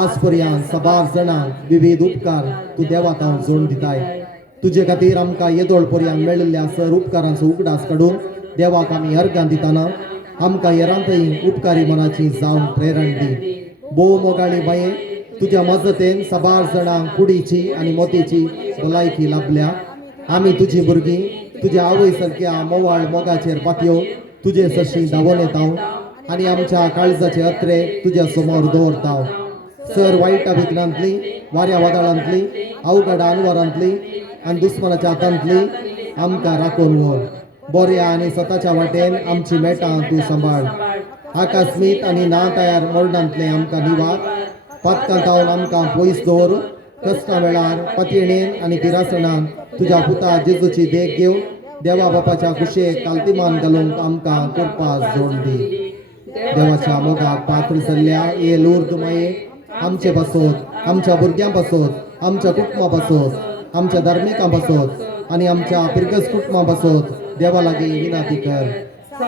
आज पर्यंत सबार जाणांक विविध उपकार तूं देवाताव जोड दिताय. तुजे खातीर आमकां येदोळ पर्यंत मेळिल्ल्या सर उपकारांचो उगडास काडून देवाक आमी अर्गां दितना आमकां हेरांतय उपकारी मनाची जावन प्रेरण दी. भोव मोगाळी बाये तुज्या मजतेन सबार जाणांक कुडीची आनी मोतीची भलायकी लाभल्या. आमी तुजी भुरगीं तुज्या आवय सारक्या मोवाळ मोगाचेर पातयो तुजे सशी धांवून येताव आनी आमच्या काळजाचे अत्रे तुज्या समोर दवरताव. सर वायटा विघ्नांतली वाऱ्या वादळांतली अवघड अनवरांतली आनी दुस्मनाच्या हातांतली आमकां राखून व्हर. बऱ्या आनी सताच्या वाटेन आमची मेटां तूं सांबाळ. आकस्मीत आनी ना तयार मोरडांतले आमकां निवार. पातकां तावन आमकां पयस दवर. कश्टां वेळार पतयणेन आनी पिरासणान तुज्या पुता जेजूची देख घेवन देवा बापाच्या कुशेक काल्तिमान घालूंक आमकां कृपा जोड दी. देवाच्या मोगाक पात्र जाल्ल्या हे लुर्द माये आमचे पासत आमच्या भुरग्यां पासत आमच्या कुटुंबा पासत आमच्या धार्मिकां पासत आनी आमच्या पिरगस कुटुंबा पासत देवा लागीं विनंती कर.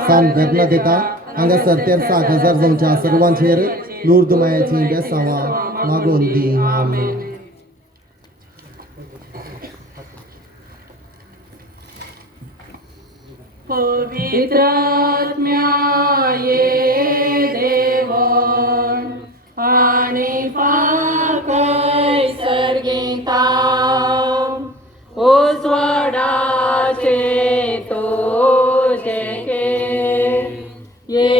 सांग वेदना देता हांगासर 13,000 जावच्या सर्वांचेर लुर्द मायाची बेसांवां मागोवन दी. आमेन. पवित्र आत्म्या ये देवोन आनी पाकय सर्गिताव उजवाडाचे तुजेके ये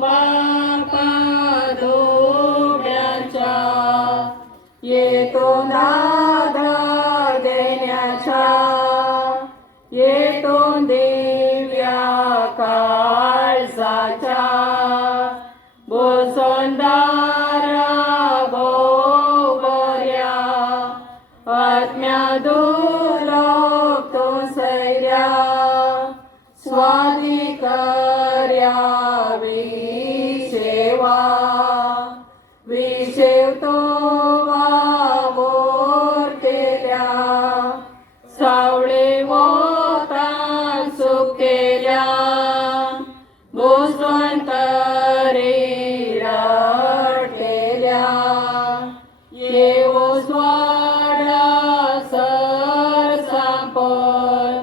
बाका धोब्याच्या ये दादा देण्याच्या ये दिव्या काळजाच्या लोक तो सैर्या स्वाधिकार्यावी सेवा विषेवतो वावोरतेल्या सावळे वोतान सुकेल्या भोसवंतरी रटकेल्या येवो स्वाडा सर सांपन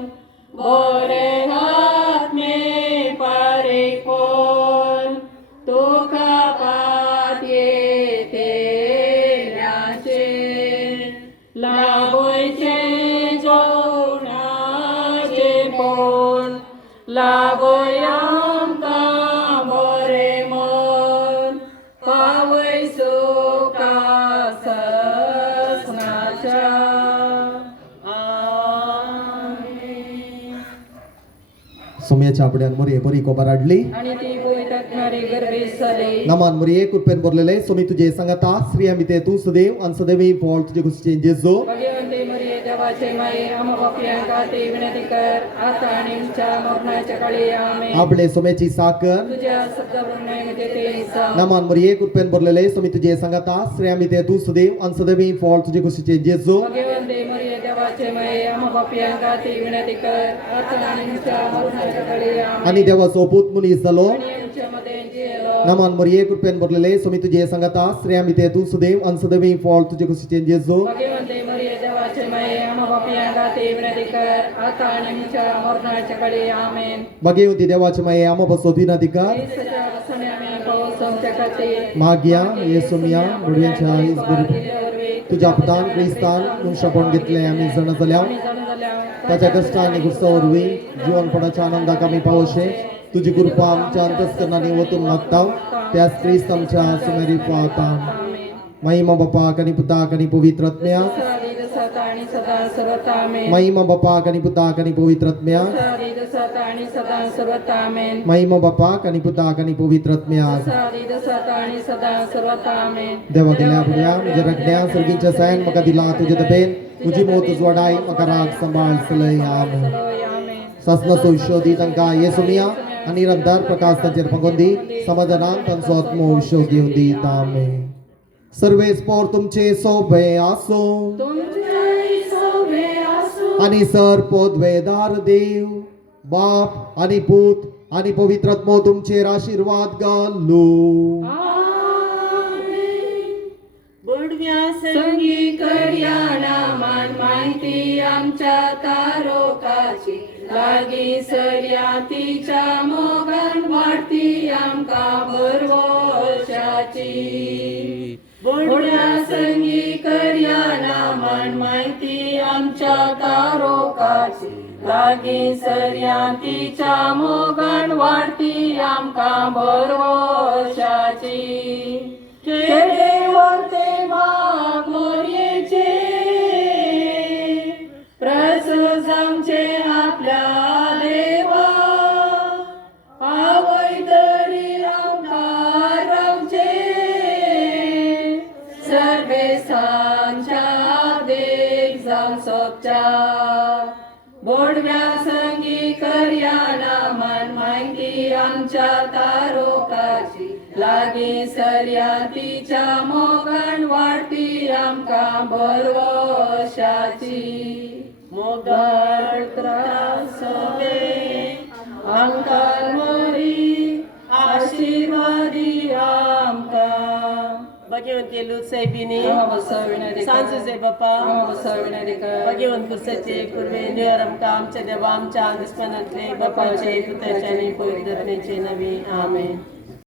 बोरे हातमे पारिकोन तुका पात येतेल्याचे लागोयचे जेवणाचे पोन लागोय आमकां बरे मन पावय सुका ससनाच्या आमेन. सोम्याच्या आपड्यान मोरये बरी कोबार हाडली आणि ती पवित्रत्नारी गर्भेश जाली नमान मोरये कुरपेन बोरलेले सोमी तुझे सांगाता श्री आमी ते तू सदैव आणि सदैवी फॉल तुझे कुशीचे जेजो भगवंते मरिये देवाचे माये आम्हा बापयांका ते विनंती कर आता आणि आमच्या मरणाच्या काळी आमेन. आपले सोम्याची साकर तुझ्या सत्ताप्रमाणे ते ईसा नमान मोरये कुरपेन बोरलेले सोमी तुझे सांगाता श्री आमी ते तू सदैव आणि सदैवी फॉल तुझे कुशीचे जेजो भगवंते मरिये देवाचे माये आम्हा बापयांका ते विनंती कर आता आणि आमच्या मरणाच्या काळी आमेन. आणि देवाचो पूत मुनीस जालो आणि आमच्या मध्ये जियेलो नमान मोरये कुरपेन बोरलेले सोमी तुझे सांगाता श्री आमी ते तू सदैव आणि सदैवी फॉल तुझे कुशीचे जेजो भगवंते मरिये देवाचे माये आम्हा बापयांका ते विनंती कर आता आणि आमच्या मरणाच्या काळी आमेन. भगवंती देवाचे माये आम्हा बसोत विनंती कर ईसाच्या वचने आम्ही पावस आमच्या खातीर मागया येसुमिया गुडव्यांच्या आईस बरी दिल्यावरवी तुझ्या पुतान क्रिस्तान मनशापण घेतले आम्ही जण जाल्या आम्ही जाणून जाल्या ताच्या कष्टांनी गुस्सावरवी जीवनपणाच्या आनंदाक आम्ही पावशे तुझी कृपा आमच्या अंतस्करणाने वतून मागता त्याच क्रिस्त आमच्या सुमेरी पावता आमेन. महिमा बापाक आणि पुताक आणि पवित्रत्म्या सारीद सता आणि सदा सर्वता आमेन. महिमा बापाक आणि पुताक आणि पवित्रत्म्या सारीद सता आणि सदा सर्वता आमेन. महिमा बापाक आणि पुताक आणि पवित्रत्म्या सारीद सता आणि सदा सर्वता आमेन. देवा गेल्या बुड्या म्हणजे रगड्या सर्गींच्या सैन म्हाका दिला तुझे दबेन तुझी मोत जोडाय म्हाका राग सांबाळ सलय आमेन. सलोय आमेन. सस्नसो इश्योदी तांकां येसुमिया आणि निरंतर प्रकाश तांचेर पंगोंदी समाधानान तांचो आत्मो इश्यो दिवन दित आमेन. सर्वेस पोर तुमचे सोबे आसो तुमचे सोबे आसूं आणि सर पोदवेदार देव बाप आणि पूत आणि पवित्रात्मो तुमचेर आशीर्वाद घालो. आमेन. बुडव्या संगी कड्याणा मान माहिती आमच्या तारोकाची लागी सर्या तिच्या मोगान वाढती आमकां भरवशाची. बुडव्या संगी कड्याणा मान माहिती आमच्या तारोकाची लागी सर्या तिच्या मोगान वाढती आमकां भरवशाची. खेडे वरते माग मोरयेचे प्रसूज आमचे आपल्या देवा आवय तरी आमकां रावचे सर्वेसांच्या देख जावन सोपच्या. बोडव्या संगी कड्याणा मान माहिती आमच्या तारोकाची लागी सर्या तिच्या मोगान वाढती आमकां भरवशाची. मोगाळ त्रास आमकां मोरी आशीर्वादी आमकां. भगवंती लुत्सैबिनी विनंती सांजुजे बापा विनंती कर भगवंत कुर्साचे पूर्वे नियर आमकां आमच्या देवा आमच्या दुस्मनांतले बापाचे पुताचे आणि पवित्रत्वाचे नवी आमेन.